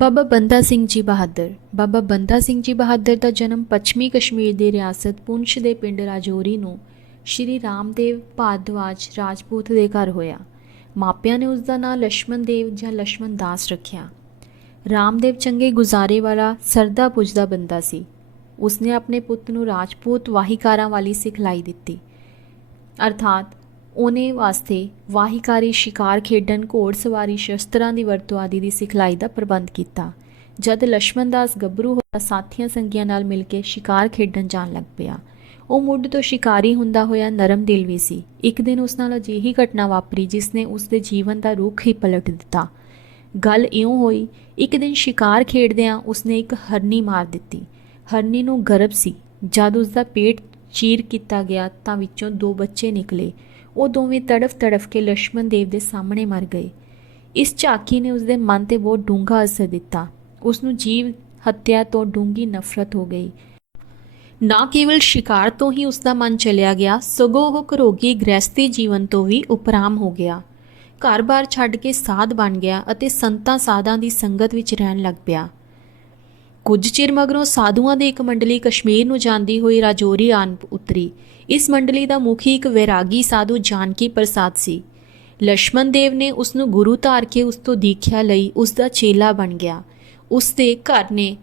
ਬਾਬਾ ਬੰਦਾ ਸਿੰਘ ਜੀ ਬਹਾਦਰ। ਬਾਬਾ ਬੰਦਾ ਸਿੰਘ ਜੀ ਬਹਾਦਰ ਦਾ ਜਨਮ ਪੱਛਮੀ ਕਸ਼ਮੀਰ ਦੀ ਰਿਆਸਤ ਪੁੰਛ ਦੇ ਪਿੰਡ ਰਾਜੌਰੀ ਨੂੰ ਸ਼੍ਰੀ ਰਾਮਦੇਵ ਭਾਦਵਾਜ ਰਾਜਪੂਤ ਦੇ ਘਰ ਹੋਇਆ। ਮਾਪਿਆਂ ਨੇ ਉਸ ਦਾ ਨਾਂ ਲక్ష్మణ ਦੇਵ ਜਾਂ ਲక్ష్మణ ਦਾਸ ਰੱਖਿਆ। ਰਾਮਦੇਵ ਚੰਗੇ ਗੁਜ਼ਾਰੇ ਵਾਲਾ ਸਰਦਾ ਪੁੱਜਦਾ ਬੰਦਾ ਸੀ। ਉਸਨੇ ਆਪਣੇ ਪੁੱਤ ਨੂੰ ਰਾਜਪੂਤ ਵਾਹੀਕਾਰਾਂ ਵਾਲੀ ਸਿਖਲਾਈ ਦਿੱਤੀ। ਅਰਥਾਤ ਉਹਨੇ ਵਾਸਤੇ ਵਾਹੀਕਾਰੀ ਸ਼ਿਕਾਰ ਖੇਡਣ, ਘੋੜ ਸਵਾਰੀ, ਸ਼ਸਤਰਾਂ ਦੀ ਵਰਤੋਂ ਆਦਿ ਦੀ ਸਿਖਲਾਈ ਦਾ ਪ੍ਰਬੰਧ ਕੀਤਾ। ਜਦ ਲక్ష్మణਦਾਸ ਗੱਭਰੂ ਤਾਂ ਸਾਥੀਆਂ ਸੰਗੀਆਂ ਨਾਲ ਮਿਲ ਕੇ ਸ਼ਿਕਾਰ ਖੇਡਣ ਜਾਣ ਲੱਗ ਪਿਆ। ਉਹ ਮੁੱਢ ਤੋਂ ਸ਼ਿਕਾਰੀ ਹੁੰਦਾ ਹੋਇਆ ਨਰਮ ਦਿਲ ਵੀ ਸੀ। ਇੱਕ ਦਿਨ ਉਸ ਨਾਲ ਅਜਿਹੀ ਘਟਨਾ ਵਾਪਰੀ ਜਿਸ ਨੇ ਉਸ ਦੇ ਜੀਵਨ ਦਾ ਰੁਖ ਹੀ ਪਲਟ ਦਿੱਤਾ। ਗੱਲ ਇਉਂ ਹੋਈ, ਇੱਕ ਦਿਨ ਸ਼ਿਕਾਰ ਖੇਡਦਿਆਂ ਉਸ ਨੇ ਇੱਕ ਹਰਨੀ ਮਾਰ ਦਿੱਤੀ। ਹਰਨੀ ਨੂੰ ਗਰਭ ਸੀ। ਜਦ ਉਸ ਦਾ ਪੇਟ ਚੀਰ ਕੀਤਾ ਗਿਆ ਤਾਂ ਵਿੱਚੋਂ ਦੋ ਬੱਚੇ ਨਿਕਲੇ। ਉਹ ਦੋਵੇਂ ਤੜਫ ਤੜਫ ਕੇ ਲక్ష్మణ ਦੇਵ ਦੇ ਸਾਹਮਣੇ ਮਰ ਗਏ। ਇਸ ਝਾਕੀ ਨੇ ਉਸਦੇ ਮਨ ਤੇ ਬਹੁਤ ਡੂੰਘਾ ਅਸਰ ਦਿੱਤਾ। ਉਸ ਨੂੰ ਜੀਵ ਹੱਤਿਆ ਤੋਂ ਡੂੰਗੀ ਨਫ਼ਰਤ ਹੋ ਗਈ। ਨਾ ਕੇਵਲ ਸ਼ਿਕਾਰ ਤੋਂ ਹੀ ਉਸ ਦਾ ਮਨ ਚਲਿਆ ਗਿਆ, ਸਗੋਂ ਉਹ ਕਰੋਗੀ ਗ੍ਰਸਤੀ ਜੀਵਨ ਤੋਂ ਵੀ ਉਪਰਾਮ ਹੋ ਗਿਆ। ਘਰ-ਬਾਰ ਛੱਡ ਕੇ ਸਾਧ ਬਣ ਗਿਆ ਅਤੇ ਸੰਤਾਂ ਸਾਧਾਂ ਦੀ ਸੰਗਤ ਵਿੱਚ ਰਹਿਣ ਲੱਗ ਪਿਆ। ਕੁਝ ਚਿਰ ਮਗਰੋਂ ਸਾਧੂਆਂ ਦੀ ਇੱਕ ਮੰਡਲੀ ਕਸ਼ਮੀਰ ਨੂੰ ਜਾਂਦੀ ਹੋਈ ਰਾਜੌਰੀ ਆਨ ਉਤਰੀ। ਇਸ ਮੰਡਲੀ ਦਾ ਮੁਖੀ ਇੱਕ ਵੈਰਾਗੀ ਸਾਧੂ ਜਾਨਕੀ ਪ੍ਰਸਾਦ ਸੀ। ਲక్ష్మణ ਦੇਵ ਨੇ ਉਸ ਨੂੰ ਗੁਰੂ ਧਾਰ ਕੇ ਉਸ ਤੋਂ ਦੀਖਿਆ ਲਈ ਉਸ ਦਾ ਚੇਲਾ ਬਣ ਗਿਆ। ਉਸ ਦੇ ਘਰ ਨੇ,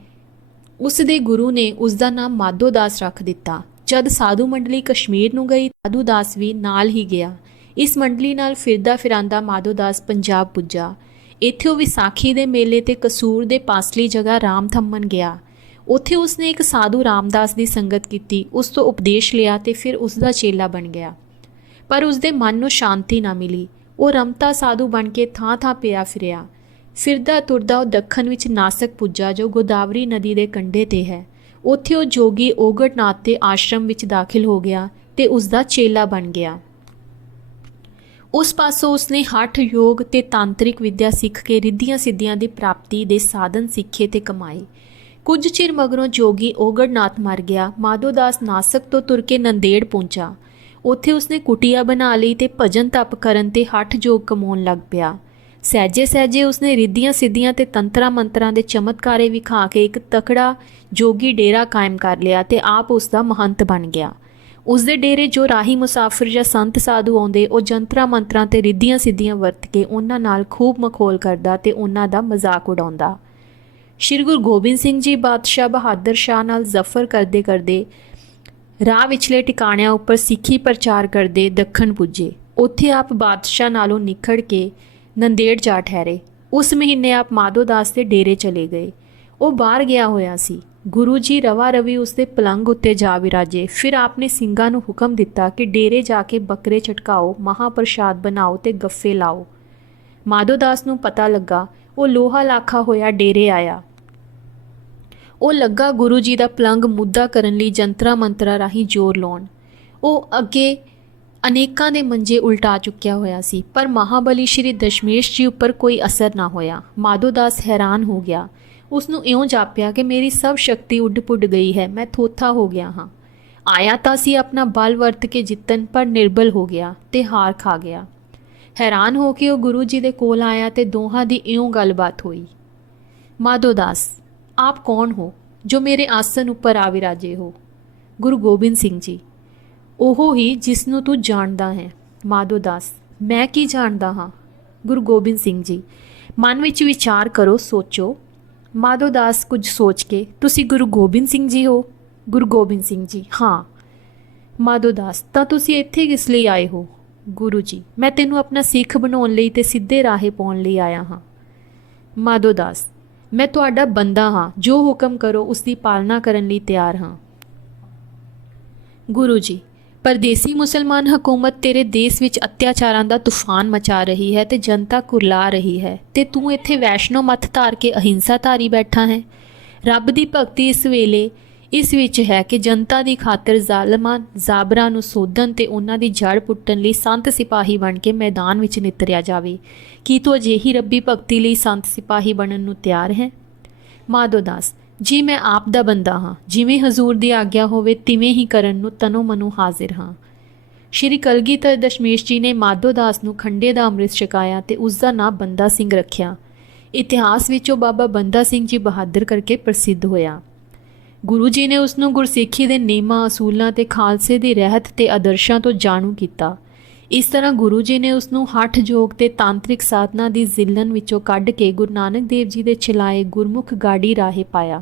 ਉਸ ਦੇ ਗੁਰੂ ਨੇ ਉਸ ਦਾ ਨਾਮ ਮਾਧੋ ਦਾਸ ਰੱਖ ਦਿੱਤਾ। ਜਦ ਸਾਧੂ ਮੰਡਲੀ ਕਸ਼ਮੀਰ ਨੂੰ ਗਈ ਸਾਧੂ ਦਾਸ ਵੀ ਨਾਲ ਹੀ ਗਿਆ। ਇਸ ਮੰਡਲੀ ਨਾਲ ਫਿਰਦਾ ਫਿਰਾਂਦਾ ਮਾਧੋ ਦਾਸ ਪੰਜਾਬ ਪੁੱਜਾ। ਇੱਥੇ ਉਹ ਵਿਸਾਖੀ ਦੇ ਮੇਲੇ ਤੇ ਕਸੂਰ ਦੇ ਪਾਸਲੀ ਜਗ੍ਹਾ ਰਾਮ ਥੰਮਨ ਗਿਆ। ਉੱਥੇ ਉਸਨੇ ਇੱਕ ਸਾਧੂ ਰਾਮਦਾਸ ਦੀ ਸੰਗਤ ਕੀਤੀ, ਉਸ ਤੋਂ ਉਪਦੇਸ਼ ਲਿਆ ਤੇ ਫਿਰ ਉਸ ਦਾ ਚੇਲਾ ਬਣ ਗਿਆ। ਪਰ ਉਸ ਦੇ ਮਨ ਨੂੰ ਸ਼ਾਂਤੀ ਨਾ ਮਿਲੀ। ਉਹ ਰਮਤਾ ਸਾਧੂ ਬਣ ਕੇ ਥਾਂ-ਥਾਂ ਪਿਆ ਫਿਰਿਆ। ਫਿਰਦਾ ਤੁਰਦਾ ਉਹ ਦੱਖਣ ਵਿੱਚ ਨਾਸਕ ਪੁੱਜਾ, ਜੋ ਗੋਦਾਵਰੀ ਨਦੀ ਦੇ ਕੰਢੇ ਤੇ ਹੈ। ਉੱਥੇ ਉਹ ਜੋਗੀ ਓਗਟਨਾਥ ਦੇ ਆਸ਼ਰਮ ਵਿੱਚ ਦਾਖਲ ਹੋ ਗਿਆ ਤੇ ਉਸ ਦਾ ਚੇਲਾ ਬਣ ਗਿਆ। ਉਸ ਪਾਸੋਂ ਉਸਨੇ ਹੱਠ ਯੋਗ ਤੇ ਤਾਂਤਰਿਕ ਵਿੱਦਿਆ ਸਿੱਖ ਕੇ ਰਿੱਧੀਆਂ ਸਿੱਧੀਆਂ ਦੀ ਪ੍ਰਾਪਤੀ ਦੇ ਸਾਧਨ ਸਿੱਖੇ ਤੇ ਕਮਾਏ। ਕੁਝ ਚਿਰ ਮਗਰੋਂ ਜੋਗੀ ਓਗੜਨਾਥ ਮਰ ਗਿਆ। ਮਾਧੋਦਾਸ ਨਾਸਕ ਤੋਂ ਤੁਰ ਕੇ ਨੰਦੇੜ ਪਹੁੰਚਾ। ਉੱਥੇ ਉਸਨੇ ਕੁਟੀਆ ਬਣਾ ਲਈ ਤੇ ਭਜਨ ਤਪ ਕਰਨ ਤੇ ਹੱਠ ਜੋਗ ਕਮਾਉਣ ਲੱਗ ਪਿਆ। ਸਹਿਜੇ ਸਹਿਜੇ ਉਸਨੇ ਰਿੱਧੀਆਂ ਸਿੱਧੀਆਂ ਤੇ ਤੰਤਰਾ ਮੰਤਰਾਂ ਦੇ ਚਮਤਕਾਰੇ ਵਿਖਾ ਕੇ ਇੱਕ ਤਕੜਾ ਜੋਗੀ ਡੇਰਾ ਕਾਇਮ ਕਰ ਲਿਆ ਤੇ ਆਪ ਉਸ ਦਾ ਮਹੰਤ ਬਣ ਗਿਆ। ਉਸ ਦੇ ਡੇਰੇ ਜੋ ਰਾਹੀ ਮੁਸਾਫਿਰ ਜਾਂ ਸੰਤ ਸਾਧੂ ਆਉਂਦੇ, ਉਹ ਜੰਤਰਾ ਮੰਤਰਾਂ ਤੇ ਰਿੱਧੀਆਂ ਸਿੱਧੀਆਂ ਵਰਤ ਕੇ ਉਹਨਾਂ ਨਾਲ ਖੂਬ ਮਖੌਲ ਕਰਦਾ ਤੇ ਉਹਨਾਂ ਦਾ ਮਜ਼ਾਕ ਉਡਾਉਂਦਾ। ਸ਼੍ਰੀ ਗੁਰੂ ਗੋਬਿੰਦ ਸਿੰਘ ਜੀ ਬਾਦਸ਼ਾਹ ਬਹਾਦਰ ਸ਼ਾਹ ਨਾਲ ਜ਼ਫਰ ਕਰਦੇ ਕਰਦੇ ਰਾਹ ਵਿਚਲੇ ਟਿਕਾਣਿਆਂ ਉੱਪਰ ਸਿੱਖੀ ਪ੍ਰਚਾਰ ਕਰਦੇ ਦੱਖਣ ਪੁੱਜੇ। ਉੱਥੇ ਆਪ ਬਾਦਸ਼ਾਹ ਨਾਲੋਂ ਨਿਖੜ ਕੇ ਨੰਦੇੜ ਜਾ ਠਹਿਰੇ। ਉਸ ਮਹੀਨੇ ਆਪ ਮਾਧੋਦਾਸ ਦੇ ਡੇਰੇ ਚਲੇ ਗਏ। ਉਹ ਬਾਹਰ ਗਿਆ ਹੋਇਆ ਸੀ। ਗੁਰੂ ਜੀ ਰਵਾ ਰਵੀ ਉਸਦੇ ਪਲੰਗ ਉੱਤੇ ਜਾ ਵਿਰਾਜੇ। ਫਿਰ ਆਪਨੇ ਸਿੰਘਾਂ ਨੂੰ ਹੁਕਮ ਦਿੱਤਾ ਕਿ ਡੇਰੇ ਜਾ ਕੇ ਬੱਕਰੇ ਛਟਕਾਓ ਮਹਾਪ੍ਰਸ਼ਾਦ ਬਣਾਓ ਤੇ ਗੱਫੇ ਲਾਓ। ਮਾਧੋਦਾਸ ਨੂੰ ਪਤਾ ਲੱਗਾ ਉਹ ਲੋਹਾ ਲਾਖਾ ਹੋਇਆ ਡੇਰੇ ਆਇਆ। ਉਹ ਲੱਗਾ ਗੁਰੂ ਜੀ ਦਾ ਪਲੰਗ ਮੁੱਦਾ ਕਰਨ ਲਈ ਜੰਤਰਾ ਮੰਤਰਾ ਰਾਹੀਂ ਜ਼ੋਰ ਲਾਉਣ। ਉਹ ਅੱਗੇ ਅਨੇਕਾਂ ਦੇ ਮੰਜੇ ਉਲਟਾ ਚੁੱਕਿਆ ਹੋਇਆ ਸੀ, ਪਰ ਮਹਾਬਲੀ ਸ਼੍ਰੀ ਦਸ਼ਮੇਸ਼ ਜੀ ਉੱਪਰ ਕੋਈ ਅਸਰ ਨਾ ਹੋਇਆ। ਮਾਧੋਦਾਸ ਹੈਰਾਨ ਹੋ ਗਿਆ। ਉਸ ਨੂੰ ਇਉਂ ਜਾਪਿਆ ਕਿ ਮੇਰੀ ਸਭ ਸ਼ਕਤੀ ਉੱਡ-ਪੁੱਡ ਗਈ ਹੈ, ਮੈਂ ਥੋਥਾ ਹੋ ਗਿਆ ਹਾਂ। ਆਇਆ ਤਾਂ ਸੀ ਆਪਣਾ ਬਲ ਵਰਤ ਕੇ ਜਿੱਤਨ ਪਰ ਨਿਰਬਲ ਹੋ ਗਿਆ ਤੇ ਹਾਰ ਖਾ ਗਿਆ। ਹੈਰਾਨ ਹੋ ਕੇ ਉਹ ਗੁਰੂ ਜੀ ਦੇ ਕੋਲ ਆਇਆ ਤੇ ਦੋਹਾਂ ਦੀ ਇਉਂ ਗੱਲਬਾਤ ਹੋਈ। ਮਾਧੋਦਾਸ ਆਪ ਕੌਣ ਹੋ ਜੋ ਮੇਰੇ ਆਸਨ ਉੱਪਰ ਆ ਵਿਰਾਜੇ ਹੋ? ਗੁਰੂ ਗੋਬਿੰਦ ਸਿੰਘ ਜੀ, ਉਹ ਹੀ ਜਿਸ ਨੂੰ ਤੂੰ ਜਾਣਦਾ ਹੈ। ਮਾਧੋਦਾਸ ਮੈਂ ਕੀ ਜਾਣਦਾ ਹਾਂ? ਗੁਰੂ ਗੋਬਿੰਦ ਸਿੰਘ ਜੀ, ਮਨ ਵਿੱਚ ਵਿਚਾਰ ਕਰੋ, ਸੋਚੋ। ਮਾਧੋਦਾਸ ਕੁਝ ਸੋਚ ਕੇ, ਤੁਸੀਂ ਗੁਰੂ ਗੋਬਿੰਦ ਸਿੰਘ ਜੀ ਹੋ? ਗੁਰੂ ਗੋਬਿੰਦ ਸਿੰਘ ਜੀ, ਹਾਂ। ਮਾਧੋਦਾਸ ਤਾਂ ਤੁਸੀਂ ਇੱਥੇ ਕਿਸ ਲਈ ਆਏ ਹੋ? ਗੁਰੂ ਜੀ, ਮੈਂ ਤੈਨੂੰ ਆਪਣਾ ਸਿੱਖ ਬਣਾਉਣ ਲਈ ਤੇ ਸਿੱਧੇ ਰਾਹੇ ਪਾਉਣ ਲਈ ਆਇਆ ਹਾਂ। ਮਾਧੋ ਦਾਸ, ਮੈਂ ਤੁਹਾਡਾ ਬੰਦਾ ਹਾਂ, ਜੋ ਹੁਕਮ ਕਰੋ, ਉਸ ਦੀ ਪਾਲਣਾ ਕਰਨ ਲਈ ਤਿਆਰ ਹਾਂ। ਗੁਰੂ ਜੀ, ਪਰਦੇਸੀ ਮੁਸਲਮਾਨ ਹਕੂਮਤ ਤੇਰੇ ਦੇਸ਼ ਵਿੱਚ ਅਤਿਆਚਾਰਾਂ ਦਾ ਤੂਫਾਨ ਮਚਾ ਰਹੀ ਹੈ ਤੇ ਜਨਤਾ ਕੁਰਲਾ ਰਹੀ ਹੈ। ਤੇ ਤੂੰ ਇੱਥੇ ਵੈਸ਼ਨੋ ਮੱਤ ਧਾਰ ਕੇ ਅਹਿੰਸਾ ਧਾਰੀ ਬੈਠਾ ਹੈ। ਰੱਬ ਦੀ ਭਗਤੀ ਇਸ ਵੇਲੇ ਇਸ ਵਿੱਚ ਹੈ ਕਿ ਜਨਤਾ ਦੀ ਖਾਤਰ ਜ਼ਾਲਮਾਂ ਜ਼ਾਬਰਾਂ ਨੂੰ ਸੋਧਣ ਤੇ ਉਹਨਾਂ ਦੀ ਜੜ ਪੁੱਟਣ ਲਈ ਸੰਤ ਸਿਪਾਹੀ ਬਣ ਕੇ ਮੈਦਾਨ ਵਿੱਚ ਨਿਤਰਿਆ ਜਾਵੇ। ਕੀ ਤੂੰ ਅਜਿਹੀ ਰੱਬੀ ਭਗਤੀ ਲਈ ਸੰਤ ਸਿਪਾਹੀ ਬਣਨ ਨੂੰ ਤਿਆਰ ਹੈ? ਮਾਧੋ ਦਾਸ, ਜੀ ਮੈਂ ਆਪ ਦਾ ਬੰਦਾ ਹਾਂ। ਜਿਵੇਂ ਹਜ਼ੂਰ ਦੀ ਆਗਿਆ ਹੋਵੇ, ਤਿਵੇਂ ਹੀ ਕਰਨ ਨੂੰ ਤਨੋ ਮਨੋ ਹਾਜ਼ਰ ਹਾਂ। ਸ਼੍ਰੀ ਕਲਗੀਧਰ ਦਸ਼ਮੇਸ਼ ਜੀ ਨੇ ਮਾਧੋ ਦਾਸ ਨੂੰ ਖੰਡੇ ਦਾ ਅੰਮ੍ਰਿਤ ਛਕਾਇਆ ਤੇ ਉਸ ਦਾ ਨਾਮ ਬੰਦਾ ਸਿੰਘ ਰੱਖਿਆ। ਇਤਿਹਾਸ ਵਿੱਚ ਉਹ ਬਾਬਾ ਬੰਦਾ ਸਿੰਘ ਜੀ ਬਹਾਦਰ ਕਰਕੇ ਪ੍ਰਸਿੱਧ ਹੋਇਆ। ਗੁਰੂ ਜੀ ਨੇ ਉਸ ਨੂੰ ਗੁਰਸਿੱਖੀ ਦੇ ਨਿਯਮਾਂ, ਅਸੂਲਾਂ ਤੇ ਖਾਲਸੇ ਦੀ ਰਹਿਤ ਤੇ ਆਦਰਸ਼ਾਂ ਤੋਂ ਜਾਣੂ ਕੀਤਾ। ਇਸ ਤਰ੍ਹਾਂ ਗੁਰੂ ਜੀ ਨੇ ਉਸ ਨੂੰ ਹੱਠ ਯੋਗ ਤੇ ਤਾਂਤਰਿਕ ਸਾਧਨਾ ਦੀ ਜ਼ਿਲਨ ਵਿੱਚੋਂ ਕੱਢ ਕੇ ਗੁਰੂ ਨਾਨਕ ਦੇਵ ਜੀ ਦੇ ਚਲਾਏ ਗੁਰਮੁਖ ਗਾੜੀ ਰਾਹੇ ਪਾਇਆ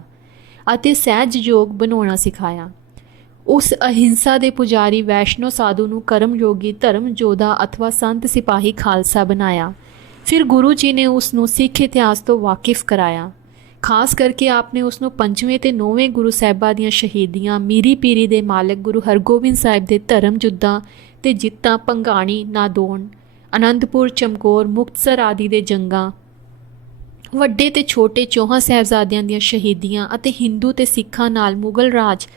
ਅਤੇ ਸਹਿਜ ਯੋਗ ਬਣਾਉਣਾ ਸਿਖਾਇਆ। ਉਸ ਅਹਿੰਸਾ ਦੇ ਪੁਜਾਰੀ ਵੈਸ਼ਨੋ ਸਾਧੂ ਨੂੰ ਕਰਮ ਯੋਗੀ ਧਰਮ ਜੋਧਾ ਅਥਵਾ ਸੰਤ ਸਿਪਾਹੀ ਖਾਲਸਾ ਬਣਾਇਆ। ਫਿਰ ਗੁਰੂ ਜੀ ਨੇ ਉਸ ਨੂੰ ਸਿੱਖ ਇਤਿਹਾਸ ਤੋਂ ਵਾਕਿਫ ਕਰਾਇਆ। ਖਾਸ ਕਰਕੇ ਆਪਨੇ ਉਸ ਨੂੰ ਪੰਜਵੇਂ ਤੇ ਨੌਵੇਂ ਗੁਰੂ ਸਾਹਿਬਾਂ ਦੀਆਂ ਸ਼ਹੀਦੀਆਂ ਮੀਰੀ ਪੀਰੀ ਦੇ ਮਾਲਕ ਗੁਰੂ ਹਰਗੋਬਿੰਦ ਸਾਹਿਬ ਦੇ ਧਰਮ ਜੁੱਦਾਂ ਤੇ ਜਿੱਤਾਂ ਪੰਗਾਣੀ ਨਾਦੌਣ ਅਨੰਦਪੁਰ, ਚਮਕੌਰ, ਮੁਕਤਸਰ ਆਦਿ ਦੇ ਜੰਗਾਂ, ਵੱਡੇ ਤੇ ਛੋਟੇ ਚੌਹਾਂ ਸਾਹਿਬਜ਼ਾਦਿਆਂ ਦੀਆਂ ਸ਼ਹੀਦੀਆਂ ਅਤੇ ਹਿੰਦੂ ਤੇ ਸਿੱਖਾਂ ਨਾਲ ਮੁਗਲ ਰਾਜ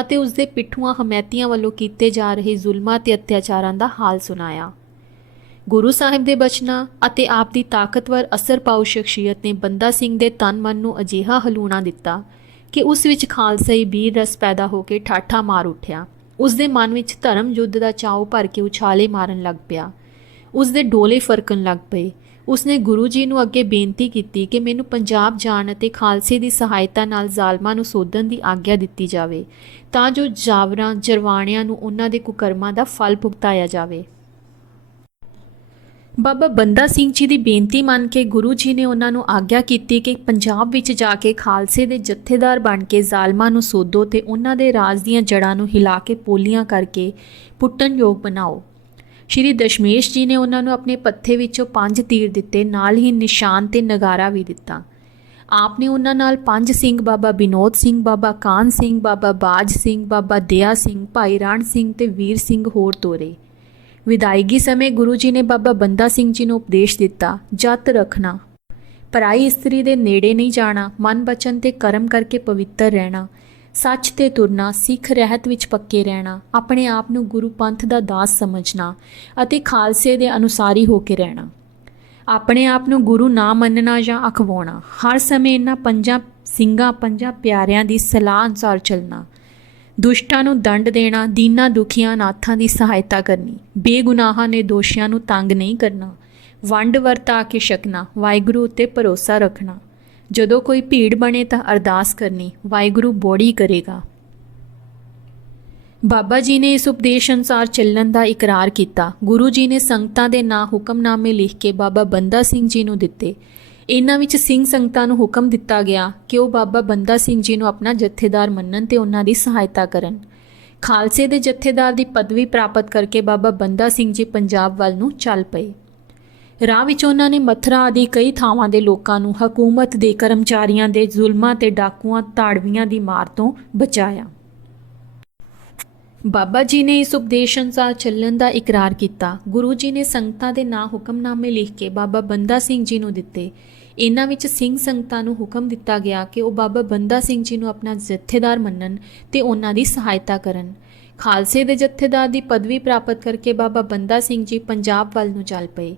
ਅਤੇ ਉਸ ਦੇ ਪਿੱਠੂਆਂ ਹਮੈਤੀਆਂ ਵੱਲੋਂ ਕੀਤੇ ਜਾ ਰਹੇ ਜ਼ੁਲਮਾਂ ਤੇ ਅਤਿਆਚਾਰਾਂ ਦਾ ਹਾਲ ਸੁਣਾਇਆ। ਗੁਰੂ ਸਾਹਿਬ ਦੇ ਬਚਨਾਂ ਅਤੇ ਆਪ ਦੀ ਤਾਕਤਵਰ ਅਸਰ ਪਾਉ ਸ਼ਖਸੀਅਤ ਨੇ ਬੰਦਾ ਸਿੰਘ ਦੇ ਤਨ ਮਨ ਨੂੰ ਅਜਿਹਾ ਹਲੂਣਾ ਦਿੱਤਾ ਕਿ ਉਸ ਵਿੱਚ ਖਾਲਸਾਈ ਵੀਰ ਰਸ ਪੈਦਾ ਹੋ ਕੇ ਠਾਠਾ ਮਾਰ ਉੱਠਿਆ। ਉਸ ਦੇ ਮਨ ਵਿੱਚ ਧਰਮ ਯੁੱਧ ਦਾ ਚਾਉ ਭਰ ਕੇ ਉਛਾਲੇ ਮਾਰਨ ਲੱਗ ਪਿਆ। ਉਸ ਦੇ ਡੋਲੇ ਫਰਕਣ ਲੱਗ ਪਏ। ਉਸਨੇ ਗੁਰੂ ਜੀ ਨੂੰ ਅੱਗੇ ਬੇਨਤੀ ਕੀਤੀ ਕਿ ਮੈਨੂੰ ਪੰਜਾਬ ਜਾਣ ਅਤੇ ਖਾਲਸੇ ਦੀ ਸਹਾਇਤਾ ਨਾਲ ਜ਼ਾਲਮਾਂ ਨੂੰ ਸੋਧਣ ਦੀ ਆਗਿਆ ਦਿੱਤੀ ਜਾਵੇ, ਤਾਂ ਜੋ ਜਾਵਰਾਂ, ਜਰਵਾਣਿਆਂ ਨੂੰ ਉਹਨਾਂ ਦੇ ਕੁਕਰਮਾਂ ਦਾ ਫਲ ਭੁਗਤਾਇਆ ਜਾਵੇ। ਬਾਬਾ ਬੰਦਾ ਸਿੰਘ ਜੀ ਦੀ ਬੇਨਤੀ ਮੰਨ ਕੇ ਗੁਰੂ ਜੀ ਨੇ ਉਹਨਾਂ ਨੂੰ ਆਗਿਆ ਕੀਤੀ ਕਿ ਪੰਜਾਬ ਵਿੱਚ ਜਾ ਕੇ ਖਾਲਸੇ ਦੇ ਜਥੇਦਾਰ ਬਣ ਕੇ ਜ਼ਾਲਮਾਂ ਨੂੰ ਸੋਧੋ ਤੇ ਉਹਨਾਂ ਦੇ ਰਾਜ ਦੀਆਂ ਜੜ੍ਹਾਂ ਨੂੰ ਹਿਲਾ ਕੇ ਪੋਲੀਆਂ ਕਰਕੇ ਪੁੱਟਣ ਯੋਗ ਬਣਾਓ। ਸ਼੍ਰੀ ਦਸ਼ਮੇਸ਼ ਜੀ ਨੇ ਉਹਨਾਂ ਨੂੰ ਆਪਣੇ ਪੱਥੇ ਵਿੱਚੋਂ ਪੰਜ ਤੀਰ ਦਿੱਤੇ, ਨਾਲ ਹੀ ਨਿਸ਼ਾਨ ਤੇ ਨਗਾਰਾ ਵੀ ਦਿੱਤਾ। ਆਪ ਨੇ ਉਹਨਾਂ ਨਾਲ ਪੰਜ ਸਿੰਘ ਬਾਬਾ ਬਿਨੋਦ ਸਿੰਘ, ਬਾਬਾ ਕਾਨ ਸਿੰਘ, ਬਾਬਾ ਬਾਜ ਸਿੰਘ, ਬਾਬਾ ਦਿਆ ਸਿੰਘ, ਭਾਈ ਰਾਣ ਸਿੰਘ ਤੇ ਵੀਰ ਸਿੰਘ ਹੋਰ ਤੋਰੇ। ਵਿਦਾਇਗੀ ਸਮੇਂ ਗੁਰੂ ਜੀ ਨੇ ਬਾਬਾ ਬੰਦਾ ਸਿੰਘ ਜੀ ਨੂੰ ਉਪਦੇਸ਼ ਦਿੱਤਾ, ਜਤ ਰੱਖਣਾ। ਪਰਾਈ ਇਸਤਰੀ ਦੇ ਨੇੜੇ ਨਹੀਂ ਜਾਣਾ, ਮਨ ਬਚਨ ਤੇ ਕਰਮ ਕਰਕੇ ਪਵਿੱਤਰ ਰਹਿਣਾ। ਸੱਚ ਤੇ ਤੁਰਨਾ, ਸਿੱਖ ਰਹਿਤ ਵਿੱਚ ਪੱਕੇ ਰਹਿਣਾ। ਆਪਣੇ ਆਪ ਨੂੰ ਗੁਰੂ ਪੰਥ ਦਾ ਦਾਸ ਸਮਝਣਾ ਅਤੇ ਖਾਲਸੇ ਦੇ ਅਨੁਸਾਰੀ ਹੋ ਕੇ ਰਹਿਣਾ। ਆਪਣੇ ਆਪ ਨੂੰ ਗੁਰੂ ਨਾ ਮੰਨਣਾ ਜਾਂ ਅਖਵਾਉਣਾ। ਹਰ ਸਮੇਂ ਇਹਨਾਂ ਪੰਜਾਂ ਸਿੰਘਾਂ, ਪੰਜਾਂ ਪਿਆਰਿਆਂ ਦੀ ਸਲਾਹ ਅਨੁਸਾਰ ਚੱਲਣਾ। ਦੁਸ਼ਟਾਂ ਨੂੰ ਦੰਡ ਦੇਣਾ, ਦੀਨਾ ਦੁਖੀਆਂ ਨਾਥਾਂ ਦੀ ਸਹਾਇਤਾ ਕਰਨੀ, ਬੇਗੁਨਾਹਾਂ ਨੇ ਦੋਸ਼ੀਆਂ ਨੂੰ ਤੰਗ ਨਹੀਂ ਕਰਨਾ, ਵੰਡ ਵਰਤਾ ਕੇ ਛਕਣਾ, ਵਾਹਿਗੁਰੂ ਉੱਤੇ ਭਰੋਸਾ ਰੱਖਣਾ। ਜਦੋਂ ਕੋਈ ਭੀੜ ਬਣੇ ਤਾਂ ਅਰਦਾਸ ਕਰਨੀ, ਵਾਹਿਗੁਰੂ ਬੋੜੀ ਕਰੇਗਾ। ਬਾਬਾ ਜੀ ਨੇ ਇਸ ਉਪਦੇਸ਼ ਅਨੁਸਾਰ ਚੱਲਣ ਦਾ ਇਕਰਾਰ ਕੀਤਾ। ਗੁਰੂ ਜੀ ਨੇ ਸੰਗਤਾਂ ਦੇ ਨਾਂ ਹੁਕਮਨਾਮੇ ਲਿਖ ਕੇ ਬਾਬਾ ਬੰਦਾ ਸਿੰਘ ਜੀ ਨੂੰ ਦਿੱਤੇ। ਇਹਨਾਂ ਵਿੱਚ ਸਿੰਘ ਸੰਗਤਾਂ ਨੂੰ ਹੁਕਮ ਦਿੱਤਾ ਗਿਆ ਕਿ ਉਹ ਬਾਬਾ ਬੰਦਾ ਸਿੰਘ ਜੀ ਨੂੰ ਆਪਣਾ ਜਥੇਦਾਰ ਮੰਨਣ ਤੇ ਉਹਨਾਂ ਦੀ ਸਹਾਇਤਾ ਕਰਨ। ਖਾਲਸੇ ਦੇ ਜਥੇਦਾਰ ਦੀ ਪਦਵੀ ਪ੍ਰਾਪਤ ਕਰਕੇ ਬਾਬਾ ਬੰਦਾ ਸਿੰਘ ਜੀ ਪੰਜਾਬ ਵੱਲ ਨੂੰ ਚੱਲ ਪਏ। ਰਾਹ ਵਿੱਚ ਉਹਨਾਂ ਨੇ ਮਥਰਾ ਆਦਿ ਕਈ ਥਾਵਾਂ ਦੇ ਲੋਕਾਂ ਨੂੰ ਹਕੂਮਤ ਦੇ ਕਰਮਚਾਰੀਆਂ ਦੇ ਜ਼ੁਲਮਾਂ ਤੇ ਡਾਕੂਆਂ, ਤਾੜਵੀਆਂ ਦੀ ਮਾਰ ਤੋਂ ਬਚਾਇਆ। ਬਾਬਾ ਜੀ ਨੇ ਇਸ ਉਪਦੇਸ਼ ਅਨੁਸਾਰ ਚੱਲਣ ਦਾ ਇਕਰਾਰ ਕੀਤਾ। ਗੁਰੂ ਜੀ ਨੇ ਸੰਗਤਾਂ ਦੇ ਨਾਂ ਹੁਕਮਨਾਮੇ ਲਿਖ ਕੇ ਬਾਬਾ ਬੰਦਾ ਸਿੰਘ ਜੀ ਨੂੰ ਦਿੱਤੇ। ਇਹਨਾਂ ਵਿੱਚ ਸਿੰਘ ਸੰਗਤਾਂ ਨੂੰ ਹੁਕਮ ਦਿੱਤਾ ਗਿਆ ਕਿ ਉਹ ਬਾਬਾ ਬੰਦਾ ਸਿੰਘ ਜੀ ਨੂੰ ਆਪਣਾ ਜਥੇਦਾਰ ਮੰਨਣ ਤੇ ਉਹਨਾਂ ਦੀ ਸਹਾਇਤਾ ਕਰਨ। ਖਾਲਸੇ ਦੇ ਜਥੇਦਾਰ ਦੀ ਪਦਵੀ ਪ੍ਰਾਪਤ ਕਰਕੇ ਬਾਬਾ ਬੰਦਾ ਸਿੰਘ ਜੀ ਪੰਜਾਬ ਵੱਲ ਨੂੰ ਚੱਲ ਪਏ।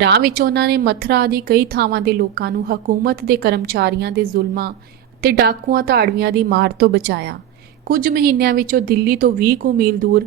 ਰਾਹ ਵਿੱਚ ਉਹਨਾਂ ਨੇ ਮਥਰਾ ਆਦਿ ਕਈ ਥਾਵਾਂ ਦੇ ਲੋਕਾਂ ਨੂੰ ਹਕੂਮਤ ਦੇ ਕਰਮਚਾਰੀਆਂ ਦੇ ਜ਼ੁਲਮਾਂ ਤੇ ਡਾਕੂਆਂ ਧਾੜਵੀਆਂ ਦੀ ਮਾਰ ਤੋਂ ਬਚਾਇਆ। ਕੁਝ ਮਹੀਨਿਆਂ ਵਿੱਚ ਉਹ ਦਿੱਲੀ ਤੋਂ 20 ਕੁ ਮੀਲ ਦੂਰ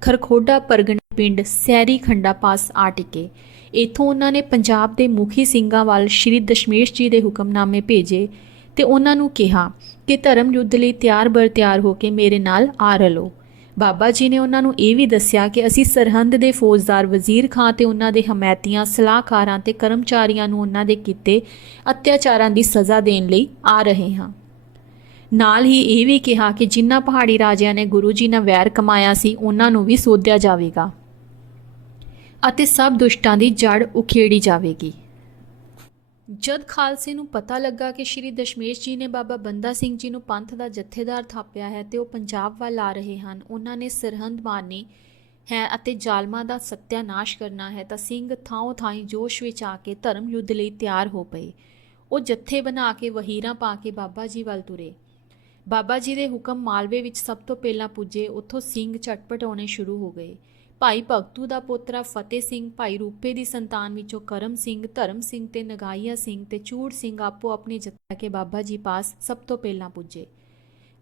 ਖਰਖੋਡਾ ਪਰਗਣਾ ਪਿੰਡ ਸੈਰੀ ਖੰਡਾ ਪਾਸ ਆ ਟਿਕੇ। ਇੱਥੋਂ ਉਹਨਾਂ ਨੇ ਪੰਜਾਬ ਦੇ ਮੁਖੀ ਸਿੰਘਾਂ ਵੱਲ ਸ਼੍ਰੀ ਦਸ਼ਮੇਸ਼ ਜੀ ਦੇ ਹੁਕਮਨਾਮੇ ਭੇਜੇ ਤੇ ਉਹਨਾਂ ਨੂੰ ਕਿਹਾ ਕਿ ਧਰਮ ਯੁੱਧ ਲਈ ਤਿਆਰ ਬਰ ਤਿਆਰ ਹੋ ਕੇ ਮੇਰੇ ਨਾਲ ਆ ਰਲੋ। ਬਾਬਾ ਜੀ ਨੇ ਉਹਨਾਂ ਨੂੰ ਇਹ ਵੀ ਦੱਸਿਆ ਕਿ ਅਸੀਂ ਸਰਹੰਦ ਦੇ ਫੌਜਦਾਰ ਵਜ਼ੀਰ ਖਾਂ ਤੇ ਉਹਨਾਂ ਦੇ ਹਮਾਇਤੀਆਂ, ਸਲਾਹਕਾਰਾਂ ਤੇ ਕਰਮਚਾਰੀਆਂ ਨੂੰ ਉਹਨਾਂ ਦੇ ਕੀਤੇ ਅਤਿਆਚਾਰਾਂ ਦੀ ਸਜ਼ਾ ਦੇਣ ਲਈ ਆ ਰਹੇ ਹਾਂ। ਨਾਲ ਹੀ ਇਹ ਵੀ ਕਿਹਾ ਕਿ ਜਿਨ੍ਹਾਂ ਪਹਾੜੀ ਰਾਜਿਆਂ ਨੇ ਗੁਰੂ ਜੀ ਨਾਲ ਵੈਰ ਕਮਾਇਆ ਸੀ, ਉਹਨਾਂ ਨੂੰ ਵੀ ਸੋਧਿਆ ਜਾਵੇਗਾ। ਅਤੇ ਸਭ ਦੁਸ਼ਟਾਂ ਦੀ ਜੜ ਉਖੇੜੀ ਜਾਵੇਗੀ। ਜਦ ਖਾਲਸੇ ਨੂੰ ਪਤਾ ਲੱਗਾ ਕਿ ਸ਼੍ਰੀ ਦਸ਼ਮੇਸ਼ ਜੀ ਨੇ ਬਾਬਾ ਬੰਦਾ ਸਿੰਘ ਜੀ ਨੂੰ ਪੰਥ ਦਾ ਜਥੇਦਾਰ ਥਾਪਿਆ ਹੈ ਤੇ ਉਹ ਪੰਜਾਬ ਵੱਲ ਆ ਰਹੇ ਹਨ, ਉਹਨਾਂ ਨੇ ਸਰਹੰਦ ਮਾਰਨੀ ਹੈ ਅਤੇ ਜ਼ਾਲਮਾਂ ਦਾ ਸਤਿਆਨਾਸ਼ ਕਰਨਾ ਹੈ ਤਾਂ ਸਿੰਘ ਥਾਂ ਥਾਈ ਜੋਸ਼ ਵਿੱਚ ਆ ਕੇ ਧਰਮ ਯੁੱਧ ਲਈ ਤਿਆਰ ਹੋ ਪਏ। ਉਹ ਜੱਥੇ ਬਣਾ ਕੇ ਵਹੀਰਾਂ ਪਾ ਕੇ ਬਾਬਾ ਜੀ ਵੱਲ ਤੁਰੇ। ਬਾਬਾ ਜੀ ਦੇ ਹੁਕਮ ਮਾਲਵੇ ਵਿੱਚ ਸਭ ਤੋਂ ਪਹਿਲਾਂ ਪੁੱਜੇ, ਉੱਥੋਂ ਸਿੰਘ ਝਟਪਟ ਆਉਣੇ ਸ਼ੁਰੂ ਹੋ ਗਏ। ਭਾਈ ਭਗਤੂ ਦਾ ਪੋਤਰਾ ਫਤਿਹ ਸਿੰਘ, ਭਾਈ ਰੂਪੇ ਦੀ ਸੰਤਾਨ ਵਿੱਚੋਂ ਕਰਮ ਸਿੰਘ, ਧਰਮ ਸਿੰਘ ਤੇ ਨਗਾਈਆ ਸਿੰਘ ਤੇ ਚੂੜ ਸਿੰਘ ਆਪੋ ਆਪਣੀ ਜੱਥਾ ਕੇ ਬਾਬਾ ਜੀ ਪਾਸ ਸਭ ਤੋਂ ਪਹਿਲਾਂ ਪੁੱਜੇ।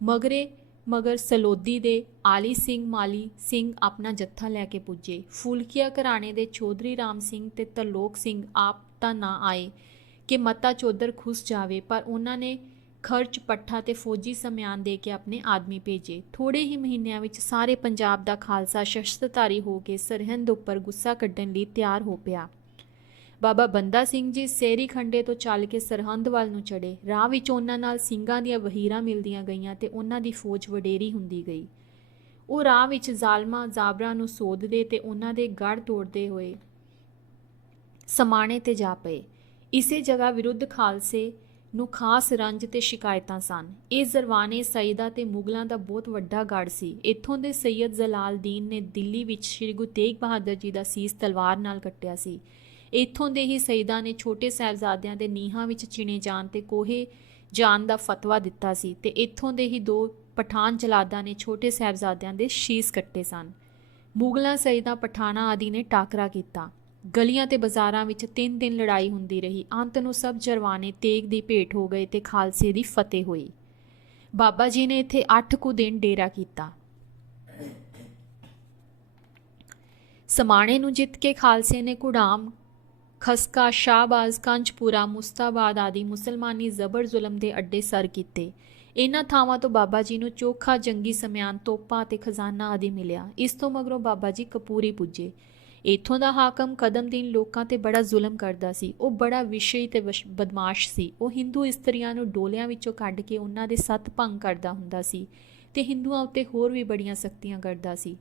ਮਗਰੇ, ਮਗਰ ਸਲੋਦੀ ਦੇ ਆਲੀ ਸਿੰਘ, ਮਾਲੀ ਸਿੰਘ ਆਪਣਾ ਜੱਥਾ ਲੈ ਕੇ ਪੁੱਜੇ। ਫੂਲਕੀਆ ਘਰਾਣੇ ਦੇ ਚੌਧਰੀ ਰਾਮ ਸਿੰਘ ਤੇ ਤਰਲੋਕ ਸਿੰਘ ਆਪ ਤਾਂ ਨਾ ਆਏ ਕਿ ਮਤਾ ਚੌਧਰ ਖੁਸ ਜਾਵੇ, ਪਰ ਉਹਨਾਂ ਨੇ ਖਰਚ, ਪੱਠਾ ਤੇ ਫੌਜੀ ਸਮਿਆਨ ਦੇ ਕੇ ਆਪਣੇ ਆਦਮੀ ਭੇਜੇ। ਥੋੜੇ ਹੀ ਮਹੀਨਿਆਂ ਵਿੱਚ ਸਾਰੇ ਪੰਜਾਬ ਦਾ ਖਾਲਸਾ ਸ਼ਸਤਰਧਾਰੀ ਹੋ ਕੇ ਸਰਹੰਦ ਉੱਪਰ ਗੁੱਸਾ ਕੱਢਣ ਲਈ ਤਿਆਰ ਹੋ ਪਿਆ। ਬਾਬਾ ਬੰਦਾ ਸਿੰਘ ਜੀ ਸੇਰੀ ਖੰਡੇ ਤੋਂ ਚੱਲ ਕੇ ਸਰਹੰਦ ਵੱਲ ਨੂੰ ਚੜੇ ਰਾਹ ਵਿੱਚ ਉਹਨਾਂ ਨਾਲ ਸਿੰਘਾਂ ਦੀਆਂ ਵਹੀਰਾਂ ਮਿਲਦੀਆਂ ਗਈਆਂ ਤੇ ਉਹਨਾਂ ਦੀ ਫੌਜ ਵਡੇਰੀ ਹੁੰਦੀ ਗਈ। ਉਹ ਰਾਹ ਵਿੱਚ ਜ਼ਾਲਮਾਂ, ਜ਼ਾਬਰਾਂ ਨੂੰ ਸੋਧਦੇ ਤੇ ਉਹਨਾਂ ਦੇ ਗੜ ਤੋੜਦੇ ਹੋਏ ਸਮਾਣੇ ਤੇ ਜਾ ਪਏ। ਇਸੇ ਜਗ੍ਹਾ ਵਿਰੁੱਧ ਖਾਲਸੇ ਨੂੰ ਖਾਸ ਰੰਜ ਤੇ ਸ਼ਿਕਾਇਤਾਂ ਸਨ। ਇਹ ਜ਼ਰਵਾਨੇ ਸਈਦਾ ਤੇ ਮੁਗਲਾਂ ਦਾ ਬਹੁਤ ਵੱਡਾ ਗੜ ਸੀ। ਇੱਥੋਂ ਦੇ ਸੈਯਦ ਜ਼ਲਾਲਦੀਨ ਨੇ ਦਿੱਲੀ ਵਿੱਚ ਸ੍ਰੀ ਗੁਰੂ ਤੇਗ ਬਹਾਦਰ ਜੀ ਦਾ ਸੀਸ ਤਲਵਾਰ ਨਾਲ ਕੱਟਿਆ ਸੀ। ਇੱਥੋਂ ਦੇ ਹੀ ਸਈਦਾ ਨੇ ਛੋਟੇ ਸਾਹਿਬਜ਼ਾਦਿਆਂ ਦੇ ਨੀਹਾਂ ਵਿੱਚ ਚਿਣੇ ਜਾਣ ਤੇ ਕੋਹੇ ਜਾਣ ਦਾ ਫਤਵਾ ਦਿੱਤਾ ਸੀ ਤੇ ਇੱਥੋਂ ਦੇ ਹੀ ਦੋ ਪਠਾਨ ਜਲਾਦਾਂ ਨੇ ਛੋਟੇ ਸਾਹਿਬਜ਼ਾਦਿਆਂ ਦੇ ਸ਼ੀਸ ਕੱਟੇ ਸਨ। ਮੁਗਲਾਂ ਸਈਦਾ ਪਠਾਣਾ ਆਦਿ ਨੇ ਟਾਕਰਾ ਕੀਤਾ। ਗਲੀਆਂ ਤੇ ਬਾਜ਼ਾਰਾਂ ਵਿੱਚ ਤਿੰਨ ਦਿਨ ਲੜਾਈ ਹੁੰਦੀ ਰਹੀ। ਅੰਤ ਨੂੰ ਸਭ ਜਰਵਾਨੇ ਤੇਗ ਦੀ ਭੇਟ ਹੋ ਗਏ ਤੇ ਖਾਲਸੇ ਦੀ ਫਤਿਹ ਹੋਈ। ਬਾਬਾ ਜੀ ਨੇ ਇੱਥੇ 8 ਕੁ ਦਿਨ ਡੇਰਾ ਕੀਤਾ। ਸਮਾਣੇ ਨੂੰ ਜਿੱਤ ਕੇ ਖਾਲਸੇ ਨੇ ਕੁੜਾਮ, ਖਸਕਾ, ਸ਼ਾਹਬਾਜ਼ ਕੰਜਪੁਰਾ ਮੁਸਤਾਬਾਦ ਆਦਿ ਮੁਸਲਮਾਨੀ ਜ਼ਬਰ ਜ਼ੁਲਮ ਦੇ ਅੱਡੇ ਸਰ ਕੀਤੇ। ਇਹਨਾਂ ਥਾਵਾਂ ਤੋਂ ਬਾਬਾ ਜੀ ਨੂੰ ਚੋਖਾ ਜੰਗੀ ਸਮਿਆਨ ਤੋਪਾਂ ਤੇ ਖਜ਼ਾਨਾ ਆਦਿ ਮਿਲਿਆ। ਇਸ ਤੋਂ ਮਗਰੋਂ ਬਾਬਾ ਜੀ ਕਪੂਰੀ ਪੁੱਜੇ। ਇਥੋਂ ਦਾ ਹਾਕਮ ਕਦਮਦੀਨ ਲੋਕਾਂ ਤੇ ਬੜਾ ਜ਼ੁਲਮ ਕਰਦਾ ਸੀ। ਉਹ ਬੜਾ ਵਿਸ਼ਈ ਤੇ ਵਸ਼- ਬਦਮਾਸ਼ ਸੀ। ਉਹ ਹਿੰਦੂ ਇਸਤਰੀਆਂ ਨੂੰ ਡੋਲਿਆਂ ਵਿੱਚੋਂ ਕੱਢ ਕੇ ਉਹਨਾਂ ਦੇ ਸੱਤ ਭੰਗ ਕਰਦਾ ਹੁੰਦਾ ਸੀ ਤੇ ਹਿੰਦੂਆਂ ਉੱਤੇ ਹੋਰ ਵੀ ਬੜੀਆਂ ਸਖਤੀਆਂ ਕਰਦਾ ਸੀ।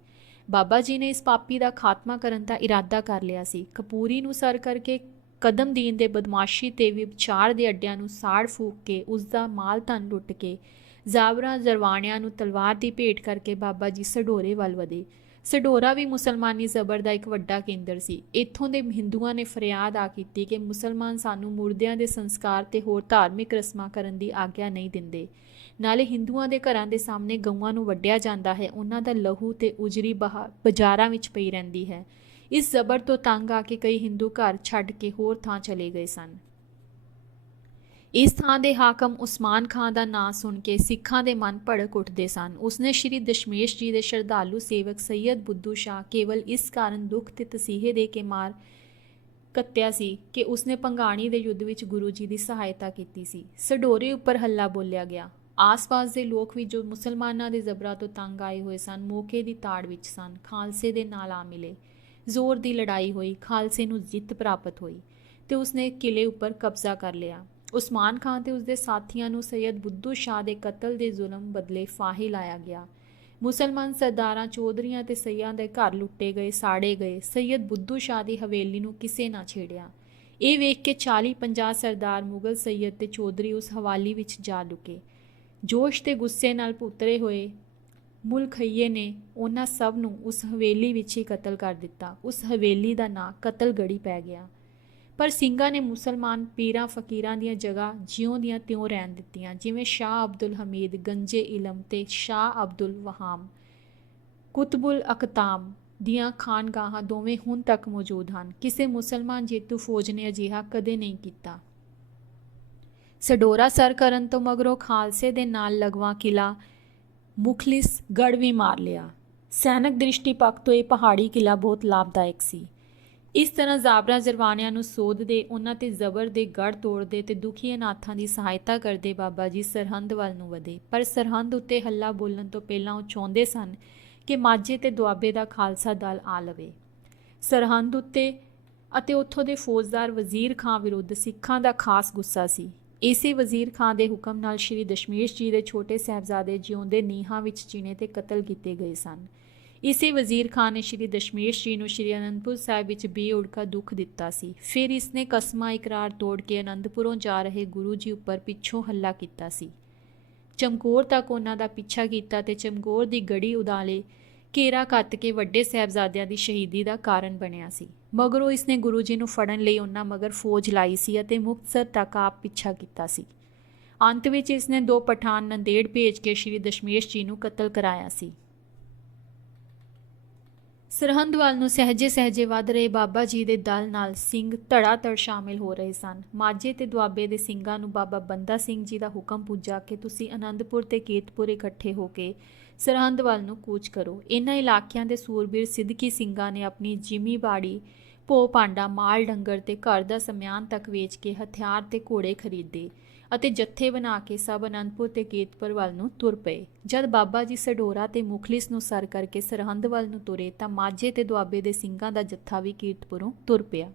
ਬਾਬਾ ਜੀ ਨੇ ਇਸ ਪਾਪੀ ਦਾ ਖਾਤਮਾ ਕਰਨ ਦਾ ਇਰਾਦਾ ਕਰ ਲਿਆ ਸੀ। ਕਪੂਰੀ ਨੂੰ ਸਰ ਕਰਕੇ ਕਦਮਦੀਨ ਦੇ ਬਦਮਾਸ਼ੀ ਤੇ ਵਿਚਾਰ ਦੇ ਅੱਡਿਆਂ ਨੂੰ ਸਾੜ ਫੂਕ ਕੇ ਉਸ ਦਾ ਮਾਲ ਧਨ ਲੁੱਟ ਕੇ ਜ਼ਾਬਰਾ ਜ਼ਰਵਾਣਿਆਂ ਨੂੰ ਤਲਵਾਰ ਦੀ ਭੇਟ ਕਰਕੇ ਬਾਬਾ ਜੀ ਸਡੋਰੇ ਵੱਲ ਵਧੇ। ਸਡੋਰਾ ਵੀ ਮੁਸਲਮਾਨੀ ਜ਼ਬਰ ਦਾ ਇੱਕ ਵੱਡਾ ਕੇਂਦਰ ਸੀ। ਇੱਥੋਂ ਦੇ ਹਿੰਦੂਆਂ ਨੇ ਫਰਿਆਦ ਆ ਕੀਤੀ ਕਿ ਮੁਸਲਮਾਨ ਸਾਨੂੰ ਮੁਰਦਿਆਂ ਦੇ ਸੰਸਕਾਰ ਤੇ ਹੋਰ ਧਾਰਮਿਕ ਰਸਮਾਂ ਕਰਨ ਦੀ ਆਗਿਆ ਨਹੀਂ ਦਿੰਦੇ। ਨਾਲੇ ਹਿੰਦੂਆਂ ਦੇ ਘਰਾਂ ਦੇ ਸਾਹਮਣੇ ਗਊਆਂ ਨੂੰ ਵੱਢਿਆ ਜਾਂਦਾ ਹੈ। ਉਹਨਾਂ ਦਾ ਲਹੂ ਤੇ ਉਜਰੀ ਬਾਹਰ ਬਾਜ਼ਾਰਾਂ ਵਿੱਚ ਪਈ ਰਹਿੰਦੀ ਹੈ। ਇਸ ਜ਼ਬਰ ਤੋਂ ਤੰਗ ਆ ਕੇ ਕਈ ਹਿੰਦੂ ਘਰ ਛੱਡ ਕੇ ਹੋਰ ਥਾਂ ਚਲੇ ਗਏ ਸਨ। ਇਸ ਥਾਂ ਦੇ ਹਾਕਮ ਉਸਮਾਨ ਖਾਨ ਦਾ ਨਾਂ ਸੁਣ ਕੇ ਸਿੱਖਾਂ ਦੇ ਮਨ ਭੜਕ ਉੱਠਦੇ ਸਨ। ਉਸਨੇ ਸ਼੍ਰੀ ਦਸ਼ਮੇਸ਼ ਜੀ ਦੇ ਸ਼ਰਧਾਲੂ ਸੇਵਕ ਸੈਯਦ ਬੁੱਧੂ ਸ਼ਾਹ ਕੇਵਲ ਇਸ ਕਾਰਨ ਦੁੱਖ ਤੇ ਤਸੀਹੇ ਦੇ ਕੇ ਮਾਰ ਕੱਤਿਆ ਸੀ ਕਿ ਉਸਨੇ ਪੰਗਾਣੀ ਦੇ ਯੁੱਧ ਵਿੱਚ ਗੁਰੂ ਜੀ ਦੀ ਸਹਾਇਤਾ ਕੀਤੀ ਸੀ। ਸਡੋਰੇ ਉੱਪਰ ਹੱਲਾ ਬੋਲਿਆ ਗਿਆ। ਆਸ-ਪਾਸ ਦੇ ਲੋਕ ਵੀ ਜੋ ਮੁਸਲਮਾਨਾਂ ਦੇ ਜ਼ਬਰਾਂ ਤੋਂ ਤੰਗ ਆਏ ਹੋਏ ਸਨ, ਮੌਕੇ ਦੀ ਤਾੜ ਵਿੱਚ ਸਨ। ਖਾਲਸੇ ਦੇ ਨਾਲ ਆ ਮਿਲੇ। ਜ਼ੋਰ ਦੀ ਲੜਾਈ ਹੋਈ। ਖਾਲਸੇ ਨੂੰ ਜਿੱਤ ਪ੍ਰਾਪਤ ਹੋਈ ਤੇ ਉਸਨੇ ਕਿਲੇ ਉੱਪਰ ਕਬਜ਼ਾ ਕਰ ਲਿਆ। ਉਸਮਾਨ ਖਾਨ ਤੇ ਉਸਦੇ ਸਾਥੀਆਂ ਨੂੰ ਸੈਯਦ ਬੁੱਧੂ ਸ਼ਾਹ ਦੇ ਕਤਲ ਦੇ ਜ਼ੁਲਮ ਬਦਲੇ ਫਾਹੀ ਲਾਇਆ ਗਿਆ। ਮੁਸਲਮਾਨ ਸਰਦਾਰਾਂ ਚੌਧਰੀਆਂ ਤੇ ਸਈਆਂ ਦੇ ਘਰ ਲੁੱਟੇ ਗਏ, ਸਾੜੇ ਗਏ। ਸੈਯਦ ਬੁੱਧੂ ਸ਼ਾਹ ਦੀ ਹਵੇਲੀ ਨੂੰ ਕਿਸੇ ਨਾ ਛੇੜਿਆ। ਇਹ ਵੇਖ ਕੇ 40-50 ਸਰਦਾਰ ਮੁਗਲ ਸੈਯਦ ਤੇ ਚੌਧਰੀ ਉਸ ਹਵਾਲੀ ਵਿੱਚ ਜਾ ਲੁਕੇ। ਜੋਸ਼ ਤੇ ਗੁੱਸੇ ਨਾਲ ਪੁੱਤਰੇ ਹੋਏ ਮੁਲਖਈਏ ਨੇ ਉਹਨਾਂ ਸਭ ਨੂੰ ਉਸ ਹਵੇਲੀ ਵਿੱਚ ਹੀ ਕਤਲ ਕਰ ਦਿੱਤਾ। ਉਸ ਹਵੇਲੀ ਦਾ ਨਾਂ ਕਤਲਗੜੀ ਪੈ ਗਿਆ। ਪਰ ਸਿੰਘਾਂ ਨੇ ਮੁਸਲਮਾਨ ਪੀਰਾਂ ਫਕੀਰਾਂ ਦੀਆਂ ਜਗ੍ਹਾ ਜਿਉਂ ਦੀਆਂ ਤਿਉਂ ਰਹਿਣ ਦਿੱਤੀਆਂ, ਜਿਵੇਂ ਸ਼ਾਹ ਅਬਦੁਲ ਹਮੀਦ, ਗੰਜੇ ਇਲਮ ਤੇ ਸ਼ਾਹ ਅਬਦੁਲ ਵਹਾਮ, ਕੁਤਬੁਲ ਅਕਤਾਮ ਦੀਆਂ ਖਾਨਗਾਹਾਂ ਦੋਵੇਂ ਹੁਣ ਤੱਕ ਮੌਜੂਦ ਹਨ। ਕਿਸੇ ਮੁਸਲਮਾਨ ਜੇਤੂ ਫੌਜ ਨੇ ਅਜਿਹਾ ਕਦੇ ਨਹੀਂ ਕੀਤਾ। ਸਡੋਰਾ ਸਰ ਕਰਨ ਤੋਂ ਮਗਰੋਂ ਖਾਲਸੇ ਦੇ ਨਾਲ ਲਗਵਾ ਕਿਲਾ ਮੁਖਲਿਸ ਗੜ ਵੀ ਮਾਰ ਲਿਆ। ਸੈਨਿਕ ਦ੍ਰਿਸ਼ਟੀਪੱਖ ਤੋਂ ਇਹ ਪਹਾੜੀ ਕਿਲਾ ਬਹੁਤ ਲਾਭਦਾਇਕ ਸੀ। ਇਸ ਤਰ੍ਹਾਂ ਜ਼ਾਬਰਾ ਜਰਵਾਨਿਆਂ ਨੂੰ ਸੋਧਦੇ, ਉਹਨਾਂ ਤੇ ਜ਼ਬਰ ਦੇ ਗੜ ਤੋੜਦੇ ਤੇ ਦੁਖੀ ਅਨਾਥਾਂ ਦੀ ਸਹਾਇਤਾ ਕਰਦੇ ਬਾਬਾ ਜੀ ਸਰਹੰਦ ਵੱਲ ਨੂੰ ਵਧੇ। ਪਰ ਸਰਹੰਦ ਉੱਤੇ ਹੱਲਾ ਬੋਲਣ ਤੋਂ ਪਹਿਲਾਂ ਉਹ ਚਾਹੁੰਦੇ ਸਨ ਕਿ ਮਾਝੇ ਤੇ ਦੁਆਬੇ ਦਾ ਖਾਲਸਾ ਦਲ ਆ ਲਵੇ। ਸਰਹੰਦ ਉੱਤੇ ਅਤੇ ਉੱਥੋਂ ਦੇ ਫੌਜਦਾਰ ਵਜ਼ੀਰ ਖਾਂ ਵਿਰੁੱਧ ਸਿੱਖਾਂ ਦਾ ਖਾਸ ਗੁੱਸਾ ਸੀ। ਇਸੇ ਵਜ਼ੀਰ ਖਾਂ ਦੇ ਹੁਕਮ ਨਾਲ ਸ਼੍ਰੀ ਦਸ਼ਮੇਸ਼ ਜੀ ਦੇ ਛੋਟੇ ਸਾਹਿਬਜ਼ਾਦੇ ਜਿਉਂਦੇ ਨੀਹਾਂ ਵਿੱਚ ਚਿਣੇ ਤੇ ਕਤਲ ਕੀਤੇ ਗਏ ਸਨ। ਇਸੇ ਵਜ਼ੀਰ ਖਾਨ ਨੇ ਸ਼੍ਰੀ ਦਸ਼ਮੇਸ਼ ਜੀ ਨੂੰ ਸ਼੍ਰੀ ਅਨੰਦਪੁਰ ਸਾਹਿਬ ਵਿੱਚ ਬੇਉੜ ਕਾ ਦੁੱਖ ਦਿੱਤਾ ਸੀ। ਫਿਰ ਇਸਨੇ ਕਸਮਾਂ ਇਕਰਾਰ ਤੋੜ ਕੇ ਅਨੰਦਪੁਰੋਂ ਜਾ ਰਹੇ ਗੁਰੂ ਜੀ ਉੱਪਰ ਪਿੱਛੋਂ ਹੱਲਾ ਕੀਤਾ ਸੀ। ਚਮਕੌਰ ਤੱਕ ਉਹਨਾਂ ਦਾ ਪਿੱਛਾ ਕੀਤਾ ਤੇ ਚਮਕੌਰ ਦੀ ਗੜੀ ਉਦਾਲੇ ਕੇਰਾ ਕੱਤ ਕੇ ਵੱਡੇ ਸਾਹਿਬਜ਼ਾਦਿਆਂ ਦੀ ਸ਼ਹੀਦੀ ਦਾ ਕਾਰਨ ਬਣਿਆ ਸੀ। ਮਗਰੋਂ ਇਸਨੇ ਗੁਰੂ ਜੀ ਨੂੰ ਫੜਨ ਲਈ ਉਹਨਾਂ ਮਗਰ ਫੌਜ ਲਾਈ ਸੀ ਅਤੇ ਮੁਕਤਸਰ ਤੱਕ ਆਪ ਪਿੱਛਾ ਕੀਤਾ ਸੀ। ਅੰਤ ਵਿੱਚ ਇਸਨੇ ਦੋ ਪਠਾਨ ਨੰਦੇੜ ਭੇਜ ਕੇ ਸ਼੍ਰੀ ਦਸ਼ਮੇਸ਼ ਜੀ ਨੂੰ ਕਤਲ ਕਰਾਇਆ ਸੀ। ਸਰਹੰਦ ਵੱਲ ਨੂੰ ਸਹਜੇ ਸਹਜੇ ਵੱਧ ਰਹੇ ਬਾਬਾ ਜੀ ਦੇ ਦਲ ਨਾਲ ਸਿੰਘ ਧੜਾ ਧੜ ਸ਼ਾਮਿਲ ਹੋ ਰਹੇ ਸਨ। ਮਾਝੇ ਤੇ ਦੁਆਬੇ ਦੇ ਸਿੰਘਾਂ ਨੂੰ ਬਾਬਾ ਬੰਦਾ ਸਿੰਘ ਜੀ ਦਾ ਹੁਕਮ ਪੁੱਜਾ ਕਿ ਤੁਸੀਂ ਅਨੰਦਪੁਰ ਤੇ ਕੀਰਤਪੁਰ ਇਕੱਠੇ ਹੋ ਕੇ ਸਰਹੰਦ ਵੱਲ ਨੂੰ ਕੂਚ ਕਰੋ। ਇਹਨਾਂ ਇਲਾਕਿਆਂ ਦੇ ਸੂਰਬੀਰ ਸਿੱਧਕੀ ਸਿੰਘਾਂ ਨੇ ਆਪਣੀ ਜਿਮੀ ਬਾੜੀ ਭੋ ਭਾਂਡਾ, ਮਾਲ ਡੰਗਰ ਤੇ ਘਰ ਦਾ ਸਮਿਆਨ ਤੱਕ ਵੇਚ ਕੇ ਹਥਿਆਰ ਤੇ ਘੋੜੇ ਖਰੀਦੇ। ਅਤੇ ਜੱਥੇ ਬਣਾ ਕੇ ਸਭ ਅਨੰਦਪੁਰ ਤੇ ਕੀਰਤਪੁਰ ਵੱਲ ਨੂੰ ਤੁਰ ਪਏ। ਜਦ ਬਾਬਾ ਜੀ ਸਡੋਰਾ ਤੇ ਮੁਖਲਿਸ ਨੂੰ ਸਰ ਕਰਕੇ ਸਰਹੰਦ ਵੱਲ ਨੂੰ ਤੁਰੇ ਤਾਂ ਮਾਝੇ ਤੇ ਦੁਆਬੇ ਦੇ ਸਿੰਘਾਂ ਦਾ ਜੱਥਾ ਵੀ ਕੀਰਤਪੁਰੋਂ ਤੁਰ ਪਿਆ।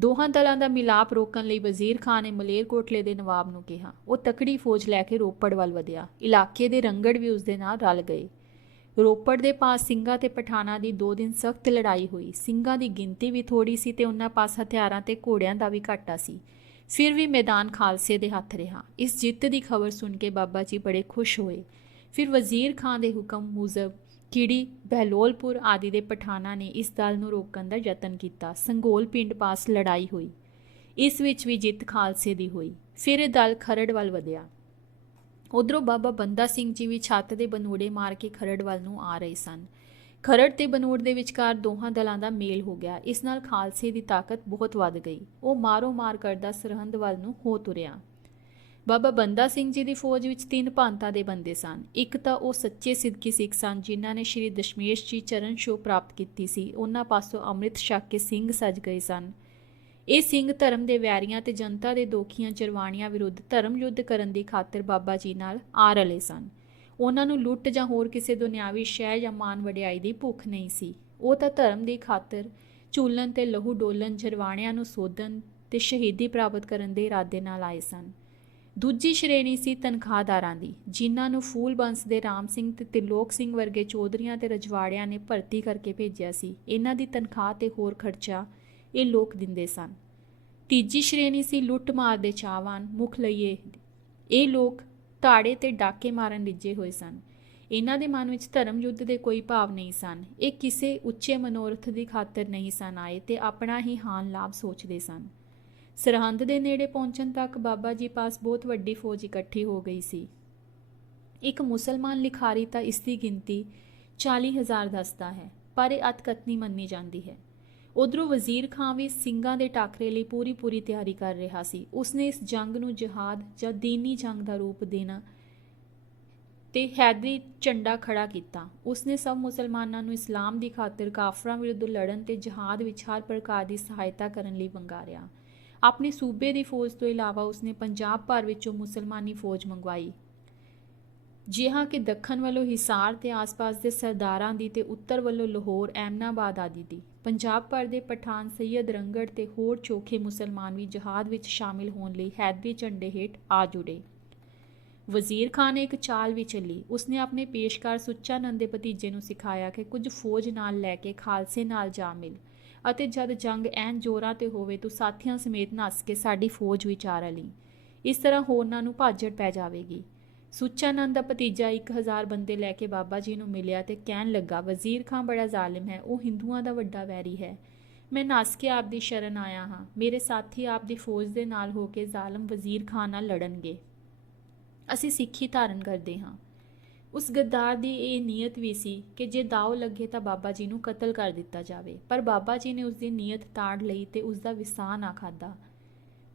ਦੋਹਾਂ ਦਲਾਂ ਦਾ ਮਿਲਾਪ ਰੋਕਣ ਲਈ ਵਜ਼ੀਰ ਖਾਨ ਨੇ ਮਲੇਰਕੋਟਲੇ ਦੇ ਨਵਾਬ ਨੂੰ ਕਿਹਾ। ਉਹ ਤਕੜੀ ਫੌਜ ਲੈ ਕੇ ਰੋਪੜ ਵੱਲ ਵਧਿਆ। ਇਲਾਕੇ ਦੇ ਰੰਗੜ ਵੀ ਉਸ ਦੇ ਨਾਲ ਰਲ ਗਏ। ਰੋਪੜ ਦੇ ਪਾਸ ਸਿੰਘਾਂ ਤੇ ਪਠਾਣਾ ਦੀ ਦੋ ਦਿਨ ਸਖਤ ਲੜਾਈ ਹੋਈ। ਸਿੰਘਾਂ ਦੀ ਗਿਣਤੀ ਵੀ ਥੋੜੀ ਸੀ ਤੇ ਉਹਨਾਂ ਪਾਸ ਹਥਿਆਰਾਂ ਤੇ ਘੋੜਿਆਂ ਦਾ ਵੀ ਘਾਟਾ ਸੀ। ਫਿਰ ਵੀ ਮੈਦਾਨ ਖਾਲਸੇ ਦੇ ਹੱਥ ਰਿਹਾ। ਇਸ ਜਿੱਤ ਦੀ ਖਬਰ ਸੁਣ ਕੇ ਬਾਬਾ ਜੀ ਬੜੇ ਖੁਸ਼ ਹੋਏ। ਫਿਰ ਵਜ਼ੀਰ ਖਾਨ ਦੇ ਹੁਕਮ ਮੁਜਬ ਕੀੜੀ ਬਹਿਲੋਲਪੁਰ ਆਦਿ ਦੇ ਪਠਾਨਾਂ ਨੇ ਇਸ ਦਲ ਨੂੰ ਰੋਕਣ ਦਾ ਯਤਨ ਕੀਤਾ। ਸੰਗੋਲ ਪਿੰਡ ਪਾਸ ਲੜਾਈ ਹੋਈ। ਇਸ ਵਿੱਚ ਵੀ ਜਿੱਤ ਖਾਲਸੇ ਦੀ ਹੋਈ। ਫਿਰ ਇਹ ਦਲ ਖਰੜ ਵੱਲ ਵਧਿਆ। ਉਧਰੋਂ ਬਾਬਾ ਬੰਦਾ ਸਿੰਘ ਜੀ ਵੀ ਛੱਤ ਦੇ ਬਨੂੜੇ ਮਾਰ ਕੇ ਖਰੜ ਵੱਲ ਨੂੰ ਆ ਰਹੇ ਸਨ। ਖਰੜ ਤੇ ਬਨੂੜ ਦੇ ਵਿਚਕਾਰ ਦੋਹਾਂ ਦਲਾਂ ਦਾ ਮੇਲ ਹੋ ਗਿਆ। ਇਸ ਨਾਲ ਖਾਲਸੇ ਦੀ ਤਾਕਤ ਬਹੁਤ ਵੱਧ ਗਈ। ਉਹ ਮਾਰੋ ਮਾਰ ਕਰਦਾ ਸਰਹੰਦ ਵੱਲ ਨੂੰ ਹੋ ਤੁਰਿਆ। ਬਾਬਾ ਬੰਦਾ ਸਿੰਘ ਜੀ ਦੀ ਫੌਜ ਵਿੱਚ ਤਿੰਨ ਭਾਂਤਾਂ ਦੇ ਬੰਦੇ ਸਨ। ਇੱਕ ਤਾਂ ਉਹ ਸੱਚੇ ਸਿੱਧਕੀ ਸਿੱਖ ਸਨ, ਜਿਨ੍ਹਾਂ ਨੇ ਸ਼੍ਰੀ ਦਸ਼ਮੇਸ਼ ਜੀ ਚਰਨ ਛੋਹ ਪ੍ਰਾਪਤ ਕੀਤੀ ਸੀ। ਉਹਨਾਂ ਪਾਸੋਂ ਅੰਮ੍ਰਿਤ ਛਕ ਕੇ ਸਿੰਘ ਸਜ ਗਏ ਸਨ। ਇਹ ਸਿੰਘ ਧਰਮ ਦੇ ਵੈਰੀਆਂ ਤੇ ਜਨਤਾ ਦੇ ਦੋਖੀਆਂ ਚਰਵਾਣੀਆਂ ਵਿਰੁੱਧ ਧਰਮ ਯੁੱਧ ਕਰਨ ਦੀ ਖਾਤਰ ਬਾਬਾ ਜੀ ਨਾਲ ਆ ਰਲੇ ਸਨ। ਉਹਨਾਂ ਨੂੰ ਲੁੱਟ ਜਾਂ ਹੋਰ ਕਿਸੇ ਦੁਨਿਆਵੀ ਸ਼ੈ ਜਾਂ ਮਾਨ ਵਡਿਆਈ ਦੀ ਭੁੱਖ ਨਹੀਂ ਸੀ। ਉਹ ਤਾਂ ਧਰਮ ਦੀ ਖਾਤਰ ਚੂਲਨ ਤੇ ਲਹੂ ਡੋਲਨ ਜਰਵਾਣਿਆਂ ਨੂੰ ਸੋਧਨ ਤੇ ਸ਼ਹੀਦੀ ਪ੍ਰਾਪਤ ਕਰਨ ਦੇ ਇਰਾਦੇ ਨਾਲ ਆਏ ਸਨ। ਦੂਜੀ ਸ਼੍ਰੇਣੀ ਸੀ ਤਨਖਾਹਦਾਰਾਂ ਦੀ, ਜਿਨ੍ਹਾਂ ਨੂੰ ਫੂਲ ਬੰਸ ਦੇ ਰਾਮ ਸਿੰਘ ਤੇ ਤਿਲੋਕ ਸਿੰਘ ਵਰਗੇ ਚੌਧਰੀਆਂ ਤੇ ਰਜਵਾੜਿਆਂ ਨੇ ਭਰਤੀ ਕਰਕੇ ਭੇਜਿਆ ਸੀ। ਇਹਨਾਂ ਦੀ ਤਨਖਾਹ ਤੇ ਹੋਰ ਖਰਚਾ ਇਹ ਲੋਕ ਦਿੰਦੇ ਸਨ। ਤੀਜੀ ਸ਼੍ਰੇਣੀ ਸੀ ਲੁੱਟ ਮਾਰ ਦੇ ਚਾਹਵਾਨ, ਮੁਖ ਲਈਏ। ਇਹ ਲੋਕ ਧਾੜੇ ਤੇ ਡਾਕੇ ਮਾਰਨ ਰਿੱਝੇ ਹੋਏ ਸਨ। ਇਹਨਾਂ ਦੇ ਮਨ ਵਿੱਚ ਧਰਮ ਯੁੱਧ ਦੇ ਕੋਈ ਭਾਵ ਨਹੀਂ ਸਨ। ਇਹ ਕਿਸੇ ਉੱਚੇ ਮਨੋਰਥ ਦੀ ਖਾਤਰ ਨਹੀਂ ਸਨ ਆਏ ਤੇ ਆਪਣਾ ਹੀ ਹਾਨ ਲਾਭ ਸੋਚਦੇ ਸਨ। ਸਰਹੰਦ ਦੇ ਨੇੜੇ ਪਹੁੰਚਣ ਤੱਕ ਬਾਬਾ ਜੀ ਪਾਸ ਬਹੁਤ ਵੱਡੀ ਫੌਜ ਇਕੱਠੀ ਹੋ ਗਈ ਸੀ। ਇੱਕ ਮੁਸਲਮਾਨ ਲਿਖਾਰੀ ਤਾਂ ਇਸ ਦੀ ਗਿਣਤੀ 40000 ਦੱਸਦਾ ਹੈ, ਪਰ ਇਹ ਅਤਕਥਨੀ ਮੰਨੀ ਜਾਂਦੀ ਹੈ। ਉਧਰੋਂ ਵਜ਼ੀਰ ਖਾਂ ਵੀ ਸਿੰਘਾਂ ਦੇ ਟਾਕਰੇ ਲਈ ਪੂਰੀ ਪੂਰੀ ਤਿਆਰੀ ਕਰ ਰਿਹਾ ਸੀ। ਉਸਨੇ ਇਸ ਜੰਗ ਨੂੰ ਜਿਹਾਦ ਜਾਂ ਦੀਨੀ ਜੰਗ ਦਾ ਰੂਪ ਦੇਣਾ ਤੇ ਹੈਦਰੀ ਝੰਡਾ ਖੜਾ ਕੀਤਾ। ਉਸਨੇ ਸਭ ਮੁਸਲਮਾਨਾਂ ਨੂੰ ਇਸਲਾਮ ਦੀ ਖਾਤਰ ਕਾਫਰਾਂ ਵਿਰੁੱਧ ਲੜਨ ਤੇ ਜਿਹਾਦ ਵਿੱਚ ਹਰ ਪ੍ਰਕਾਰ ਦੀ ਸਹਾਇਤਾ ਕਰਨ ਲਈ ਵੰਗਾਰਿਆ। ਆਪਣੇ ਸੂਬੇ ਦੀ ਫੌਜ ਤੋਂ ਇਲਾਵਾ ਉਸਨੇ ਪੰਜਾਬ ਭਰ ਵਿੱਚੋਂ ਮੁਸਲਮਾਨੀ ਫੌਜ ਮੰਗਵਾਈ। ਜਿਹਾਂ ਕਿ ਦੱਖਣ ਵੱਲੋਂ ਹਿਸਾਰ ਤੇ ਆਸ-ਪਾਸ ਦੇ ਸਰਦਾਰਾਂ ਦੀ ਤੇ ਉੱਤਰ ਵੱਲੋਂ ਲਾਹੌਰ, ਐਮਨਾਬਾਦ ਆਦਿ ਦੀ। ਪੰਜਾਬ ਭਰ ਦੇ ਪਠਾਨ ਸੈਯਦ ਰੰਗੜ ਤੇ ਹੋਰ ਚੋਖੇ ਮੁਸਲਮਾਨ ਵੀ ਜਹਾਦ ਵਿੱਚ ਸ਼ਾਮਿਲ ਹੋਣ ਲਈ ਹੈਦਵੀ ਝੰਡੇ ਹੇਠ ਆ ਜੁੜੇ। ਵਜ਼ੀਰ ਖਾਨ ਇੱਕ ਚਾਲ ਵੀ ਚੱਲੀ। ਉਸਨੇ ਆਪਣੇ ਪੇਸ਼ਕਾਰ ਸੁੱਚਾ ਨੰਦ ਦੇ ਭਤੀਜੇ ਨੂੰ ਸਿਖਾਇਆ ਕਿ ਕੁਝ ਫੌਜ ਨਾਲ ਲੈ ਕੇ ਖਾਲਸੇ ਨਾਲ ਜਾ ਮਿਲ ਅਤੇ ਜਦ ਜੰਗ ਐਨ ਜੋਰਾਂ ਤੇ ਹੋਵੇ ਤੂੰ ਸਾਥੀਆਂ ਸਮੇਤ ਨੱਸ ਕੇ ਸਾਡੀ ਫੌਜ ਵਿੱਚ ਆ ਰਲੀ ਇਸ ਤਰ੍ਹਾਂ ਹੋਰਨਾਂ ਨੂੰ ਭਾਜੜ ਪੈ ਜਾਵੇਗੀ। ਸੁੱਚਾ ਨੰਦ ਦਾ ਭਤੀਜਾ 1000 ਬੰਦੇ ਲੈ ਕੇ ਬਾਬਾ ਜੀ ਨੂੰ ਮਿਲਿਆ ਤੇ ਕਹਿਣ ਲੱਗਾ, ਵਜ਼ੀਰ ਖਾਂ ਬੜਾ ਜ਼ਾਲਿਮ ਹੈ, ਉਹ ਹਿੰਦੂਆਂ ਦਾ ਵੱਡਾ ਵੈਰੀ ਹੈ। ਮੈਂ ਨੱਸ ਕੇ ਆਪ ਦੀ ਸ਼ਰਨ ਆਇਆ ਹਾਂ। ਮੇਰੇ ਸਾਥੀ ਆਪ ਦੀ ਫੌਜ ਦੇ ਨਾਲ ਹੋ ਕੇ ਜ਼ਾਲਮ ਵਜ਼ੀਰ ਖਾਨ ਨਾਲ ਲੜਨਗੇ। ਅਸੀਂ ਸਿੱਖੀ ਧਾਰਨ ਕਰਦੇ ਹਾਂ। ਉਸ ਗੱਦਾਰ ਦੀ ਇਹ ਨੀਅਤ ਵੀ ਸੀ ਕਿ ਜੇ ਦਾਅ ਲੱਗੇ ਤਾਂ ਬਾਬਾ ਜੀ ਨੂੰ ਕਤਲ ਕਰ ਦਿੱਤਾ ਜਾਵੇ। ਪਰ ਬਾਬਾ ਜੀ ਨੇ ਉਸ ਦੀ ਨੀਅਤ ਤਾੜ ਲਈ ਤੇ ਉਸ ਦਾ ਵਿਸਾਹ ਨਾ ਖਾਦਾ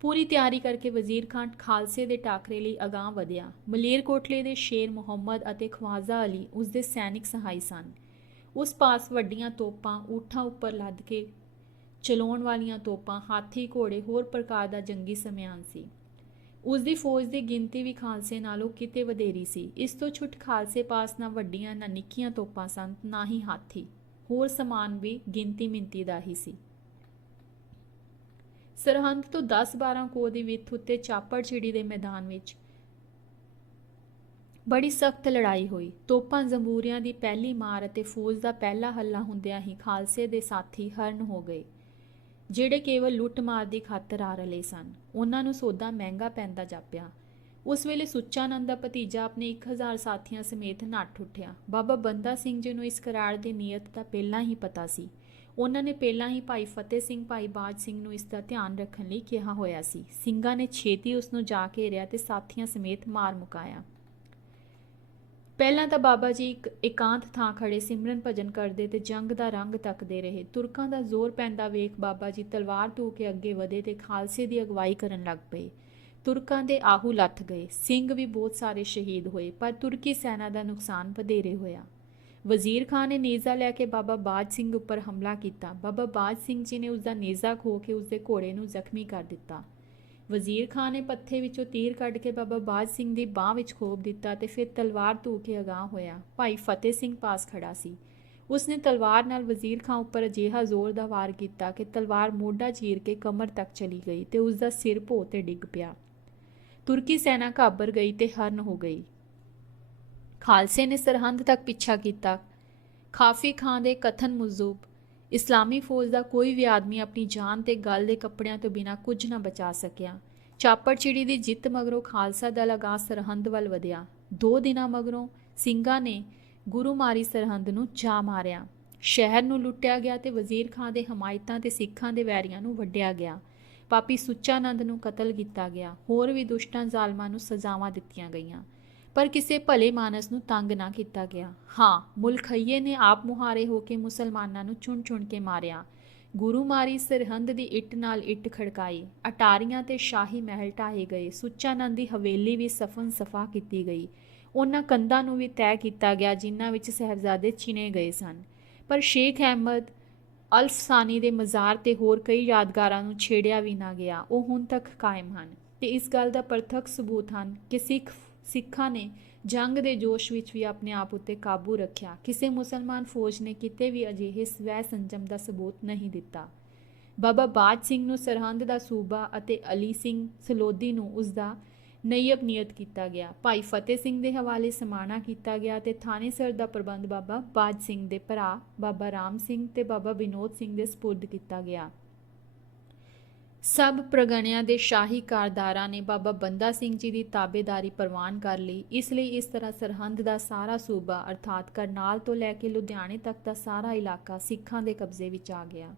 ਪੂਰੀ ਤਿਆਰੀ ਕਰਕੇ ਵਜ਼ੀਰ ਖਾਨ ਖਾਲਸੇ ਦੇ ਟਾਕਰੇ ਲਈ ਅਗਾਹ ਵਧਿਆ। ਮਲੇਰਕੋਟਲੇ ਦੇ ਸ਼ੇਰ ਮੁਹੰਮਦ ਅਤੇ ਖਵਾਜ਼ਾ ਅਲੀ ਉਸ ਦੇ ਸੈਨਿਕ ਸਹਾਈ ਸਨ। ਉਸ ਪਾਸ ਵੱਡੀਆਂ ਤੋਪਾਂ, ਊਠਾਂ ਉੱਪਰ ਲੱਦ ਕੇ ਚਲਾਉਣ ਵਾਲੀਆਂ ਤੋਪਾਂ, ਹਾਥੀ, ਘੋੜੇ, ਹੋਰ ਪ੍ਰਕਾਰ ਦਾ ਜੰਗੀ ਸਮਾਨ ਸੀ। ਉਸ ਦੀ ਫੌਜ ਦੀ ਗਿਣਤੀ ਵੀ ਖਾਲਸੇ ਨਾਲੋਂ ਕਿਤੇ ਵਧੇਰੀ ਸੀ। ਇਸ ਤੋਂ ਛੁੱਟ ਖਾਲਸੇ ਪਾਸ ਨਾ ਵੱਡੀਆਂ ਨਾ ਨਿੱਕੀਆਂ ਤੋਪਾਂ ਸਨ, ਨਾ ਹੀ ਹਾਥੀ। ਹੋਰ ਸਮਾਨ ਵੀ ਗਿਣਤੀ ਮਿੰਤੀ ਦਾ ਹੀ ਸੀ। ਸਰਹੰਦ ਤੋਂ 10-12 ਕੋ ਦੀ ਵਿੱਥ ਉੱਤੇ ਚਾਪੜ ਚਿੜੀ ਦੇ ਮੈਦਾਨ ਵਿੱਚ ਬੜੀ ਸਖਤ ਲੜਾਈ ਹੋਈ। ਤੋਪਾਂ ਜ਼ੰਬੂਰੀਆਂ ਦੀ ਪਹਿਲੀ ਮਾਰ ਅਤੇ ਫੌਜ ਦਾ ਪਹਿਲਾ ਹੱਲਾ ਹੁੰਦਿਆਂ ਹੀ ਖਾਲਸੇ ਦੇ ਸਾਥੀ ਹਰਨ ਹੋ ਗਏ, ਜਿਹੜੇ ਕੇਵਲ ਲੁੱਟ ਮਾਰ ਦੀ ਖਾਤਰ ਆ ਰਲੇ ਸਨ। ਉਹਨਾਂ ਨੂੰ ਸੌਦਾ ਮਹਿੰਗਾ ਪੈਂਦਾ ਜਾਪਿਆ। ਉਸ ਵੇਲੇ ਸੁੱਚਾ ਨੰਦ ਦਾ ਭਤੀਜਾ ਆਪਣੇ 1000 ਸਾਥੀਆਂ ਸਮੇਤ ਨੱਠ ਉੱਠਿਆ। ਬਾਬਾ ਬੰਦਾ ਸਿੰਘ ਜੀ ਨੂੰ ਇਸ ਕਰਾਰ ਦੀ ਨੀਅਤ ਦਾ ਪਹਿਲਾਂ ਹੀ ਪਤਾ ਸੀ। ਉਹਨਾਂ ਨੇ ਪਹਿਲਾਂ ਹੀ ਭਾਈ ਫਤਿਹ ਸਿੰਘ, ਭਾਈ ਬਾਜ ਸਿੰਘ ਨੂੰ ਇਸ ਦਾ ਧਿਆਨ ਰੱਖਣ ਲਈ ਕਿਹਾ ਹੋਇਆ ਸੀ। ਸਿੰਘਾਂ ਨੇ ਛੇਤੀ ਉਸ ਨੂੰ ਜਾ ਘੇਰਿਆ ਤੇ ਸਾਥੀਆਂ ਸਮੇਤ ਮਾਰ ਮੁਕਾਇਆ। ਪਹਿਲਾਂ ਤਾਂ ਬਾਬਾ ਜੀ ਇੱਕ ਇਕਾਂਤ ਥਾਂ ਖੜੇ ਸਿਮਰਨ ਭਜਨ ਕਰਦੇ ਤੇ ਜੰਗ ਦਾ ਰੰਗ ਤੱਕਦੇ ਰਹੇ। ਤੁਰਕਾਂ ਦਾ ਜ਼ੋਰ ਪੈਂਦਾ ਵੇਖ ਬਾਬਾ ਜੀ ਤਲਵਾਰ ਧੂ ਕੇ ਅੱਗੇ ਵਧੇ ਤੇ ਖਾਲਸੇ ਦੀ ਅਗਵਾਈ ਕਰਨ ਲੱਗ ਪਏ। ਤੁਰਕਾਂ ਦੇ ਆਹੂ ਲੱਥ ਗਏ। ਸਿੰਘ ਵੀ ਬਹੁਤ ਸਾਰੇ ਸ਼ਹੀਦ ਹੋਏ, ਪਰ ਤੁਰਕੀ ਸੈਨਾ ਦਾ ਨੁਕਸਾਨ ਵਧੇਰੇ ਹੋਇਆ। ਵਜ਼ੀਰ ਖਾਨ ਨੇ ਨੇਜ਼ਾ ਲੈ ਕੇ ਬਾਬਾ ਬਾਜ ਸਿੰਘ ਉੱਪਰ ਹਮਲਾ ਕੀਤਾ। ਬਾਬਾ ਬਾਜ ਸਿੰਘ ਜੀ ਨੇ ਉਸ ਦਾ ਨੇਜ਼ਾ ਖੋ ਕੇ ਉਸ ਦੇ ਘੋੜੇ ਨੂੰ ਜ਼ਖਮੀ ਕਰ ਦਿੱਤਾ। ਵਜ਼ੀਰ ਖਾਨ ਨੇ ਪੱਥੇ ਵਿੱਚੋਂ ਤੀਰ ਕੱਢ ਕੇ ਬਾਬਾ ਬਾਜ ਸਿੰਘ ਦੀ ਬਾਹ ਵਿੱਚ ਖੋਪ ਦਿੱਤਾ ਤੇ ਫਿਰ ਤਲਵਾਰ ਧੂ ਕੇ ਅਗਾਹ ਹੋਇਆ। ਭਾਈ ਫਤਿਹ ਸਿੰਘ ਪਾਸ ਖੜਾ ਸੀ। ਉਸਨੇ ਤਲਵਾਰ ਨਾਲ ਵਜ਼ੀਰ ਖਾਨ ਉੱਪਰ ਅਜਿਹਾ ਜ਼ੋਰ ਦਾ ਵਾਰ ਕੀਤਾ ਕਿ ਤਲਵਾਰ ਮੋਢਾ ਚੀਰ ਕੇ ਕਮਰ ਤੱਕ ਚਲੀ ਗਈ ਤੇ ਉਸ ਦਾ ਸਿਰ ਭੋ ਤੇ ਡਿੱਗ ਪਿਆ। ਤੁਰਕੀ ਸੈਨਾ ਘਾਬਰ ਗਈ ਤੇ ਹਰਨ ਹੋ ਗਈ। ਖਾਲਸੇ ਨੇ ਸਰਹੰਦ ਤੱਕ ਪਿੱਛਾ ਕੀਤਾ। ਖਾਫੀ ਖਾਨ ਦੇ ਕਥਨ ਮੁਜੂਬ, ਇਸਲਾਮੀ ਫੌਜ ਦਾ ਕੋਈ ਵੀ ਆਦਮੀ ਆਪਣੀ ਜਾਨ ਤੇ ਗਲ ਦੇ ਕੱਪੜਿਆਂ ਤੋਂ ਬਿਨਾਂ ਕੁਝ ਨਾ ਬਚਾ ਸਕਿਆ। ਚਾਪੜਚਿੜੀ ਦੀ ਜਿੱਤ ਮਗਰੋਂ ਖਾਲਸਾ ਦਲ ਅਗਾਂਹ ਸਰਹੰਦ ਵੱਲ ਵਧਿਆ। ਦੋ ਦਿਨਾਂ ਮਗਰੋਂ ਸਿੰਘਾਂ ਨੇ ਗੁਰੂ ਮਾਰੀ ਸਰਹੰਦ ਨੂੰ ਜਾ ਮਾਰਿਆ। ਸ਼ਹਿਰ ਨੂੰ ਲੁੱਟਿਆ ਗਿਆ ਤੇ ਵਜ਼ੀਰ ਖਾਨ ਦੇ ਹਮਾਇਤਾਂ ਤੇ ਸਿੱਖਾਂ ਦੇ ਵੈਰੀਆਂ ਨੂੰ ਵੱਢਿਆ ਗਿਆ। ਪਾਪੀ ਸੁੱਚਾਨੰਦ ਨੂੰ ਕਤਲ ਕੀਤਾ ਗਿਆ। ਹੋਰ ਵੀ ਦੁਸ਼ਟਾਂ ਜ਼ਾਲਮਾਂ ਨੂੰ ਸਜ਼ਾਵਾਂ ਦਿੱਤੀਆਂ ਗਈਆਂ। ਪਰ ਕਿਸੇ ਭਲੇ ਮਾਨਸ ਨੂੰ ਤੰਗ ਨਾ ਕੀਤਾ ਗਿਆ। ਹਾਂ ਮੁਲਖਈਏ ਨੇ ਆਪ ਮੁਹਾਰੇ ਹੋ ਕੇ ਮੁਸਲਮਾਨਾਂ ਨੂੰ ਚੁਣ-ਚੁਣ ਕੇ ਮਾਰਿਆ। ਗੁਰੂ ਮਾਰੀ ਸਰਹੰਦ ਦੀ ਇੱਟ ਨਾਲ ਇੱਟ ਖੜਕਾਈ। ਅਟਾਰੀਆਂ ਤੇ ਸ਼ਾਹੀ ਮਹਿਲ ਢਾਏ ਗਏ। ਸੁੱਚਾਨੰਦ ਦੀ ਹਵੇਲੀ ਵੀ ਸਫਨ ਸਫਾ ਕੀਤੀ ਗਈ। ਉਹਨਾਂ ਕੰਧਾਂ ਨੂੰ ਵੀ ਤੈਅ ਕੀਤਾ ਗਿਆ ਜਿਨ੍ਹਾਂ ਵਿੱਚ ਸਹਿਬਜ਼ਾਦੇ ਚਿਣੇ ਗਏ ਸਨ। ਪਰ ਸ਼ੇਖ ਅਹਿਮਦ ਅਲਫਸਾਨੀ ਦੇ ਮਜ਼ਾਰ ਤੇ ਹੋਰ ਕਈ ਯਾਦਗਾਰਾਂ ਨੂੰ ਛੇੜਿਆ ਵੀ ਨਾ ਗਿਆ। ਉਹ ਹੁਣ ਤੱਕ ਕਾਇਮ ਹਨ। ਤੇ ਇਸ ਗੱਲ ਦਾ ਪ੍ਰਤੱਖ ਸਬੂਤ ਹਨ ਕਿ ਸਿੱਖ ਸਿੱਖਾਂ ਨੇ ਜੰਗ ਦੇ ਜੋਸ਼ ਵਿੱਚ ਵੀ ਆਪਣੇ ਆਪ ਉੱਤੇ ਕਾਬੂ ਰੱਖਿਆ। ਕਿਸੇ ਮੁਸਲਮਾਨ ਫੌਜ ਨੇ ਕਿਤੇ ਵੀ ਅਜਿਹੇ ਸਵੈ ਸੰਜਮ ਦਾ ਸਬੂਤ ਨਹੀਂ ਦਿੱਤਾ। ਬਾਬਾ ਬਾਜ ਸਿੰਘ ਨੂੰ ਸਰਹੰਦ ਦਾ ਸੂਬਾ ਅਤੇ ਅਲੀ ਸਿੰਘ ਸਲੋਦੀ ਨੂੰ ਉਸ ਦਾ ਨਈਬ ਨਿਯਤ ਕੀਤਾ ਗਿਆ। ਭਾਈ ਫਤਿਹ ਸਿੰਘ ਦੇ ਹਵਾਲੇ ਸਮਾਣਾ ਕੀਤਾ ਗਿਆ ਤੇ ਥਾਣੇਸਰ ਦਾ ਪ੍ਰਬੰਧ ਬਾਬਾ ਬਾਜ ਸਿੰਘ ਦੇ ਭਰਾ, ਬਾਬਾ ਰਾਮ ਸਿੰਘ ਤੇ ਬਾਬਾ ਵਿਨੋਦ ਸਿੰਘ ਦੇ ਸਪੁਰਦ ਕੀਤਾ ਗਿਆ। ਸਭ ਪ੍ਰਗਣਿਆਂ ਦੇ ਸ਼ਾਹੀ ਕਾਰਦਾਰਾਂ ਨੇ ਬਾਬਾ ਬੰਦਾ ਸਿੰਘ ਜੀ ਦੀ ਤਾਬੇਦਾਰੀ ਪ੍ਰਵਾਨ ਕਰ ਲਈ। ਇਸ ਲਈ ਇਸ ਤਰ੍ਹਾਂ ਸਰਹੰਦ ਦਾ ਸਾਰਾ ਸੂਬਾ, ਅਰਥਾਤ ਕਰਨਾਲ ਤੋਂ ਲੈ ਕੇ ਲੁਧਿਆਣੇ ਤੱਕ ਦਾ ਸਾਰਾ ਇਲਾਕਾ ਸਿੱਖਾਂ ਦੇ ਕਬਜ਼ੇ ਵਿੱਚ ਆ ਗਿਆ।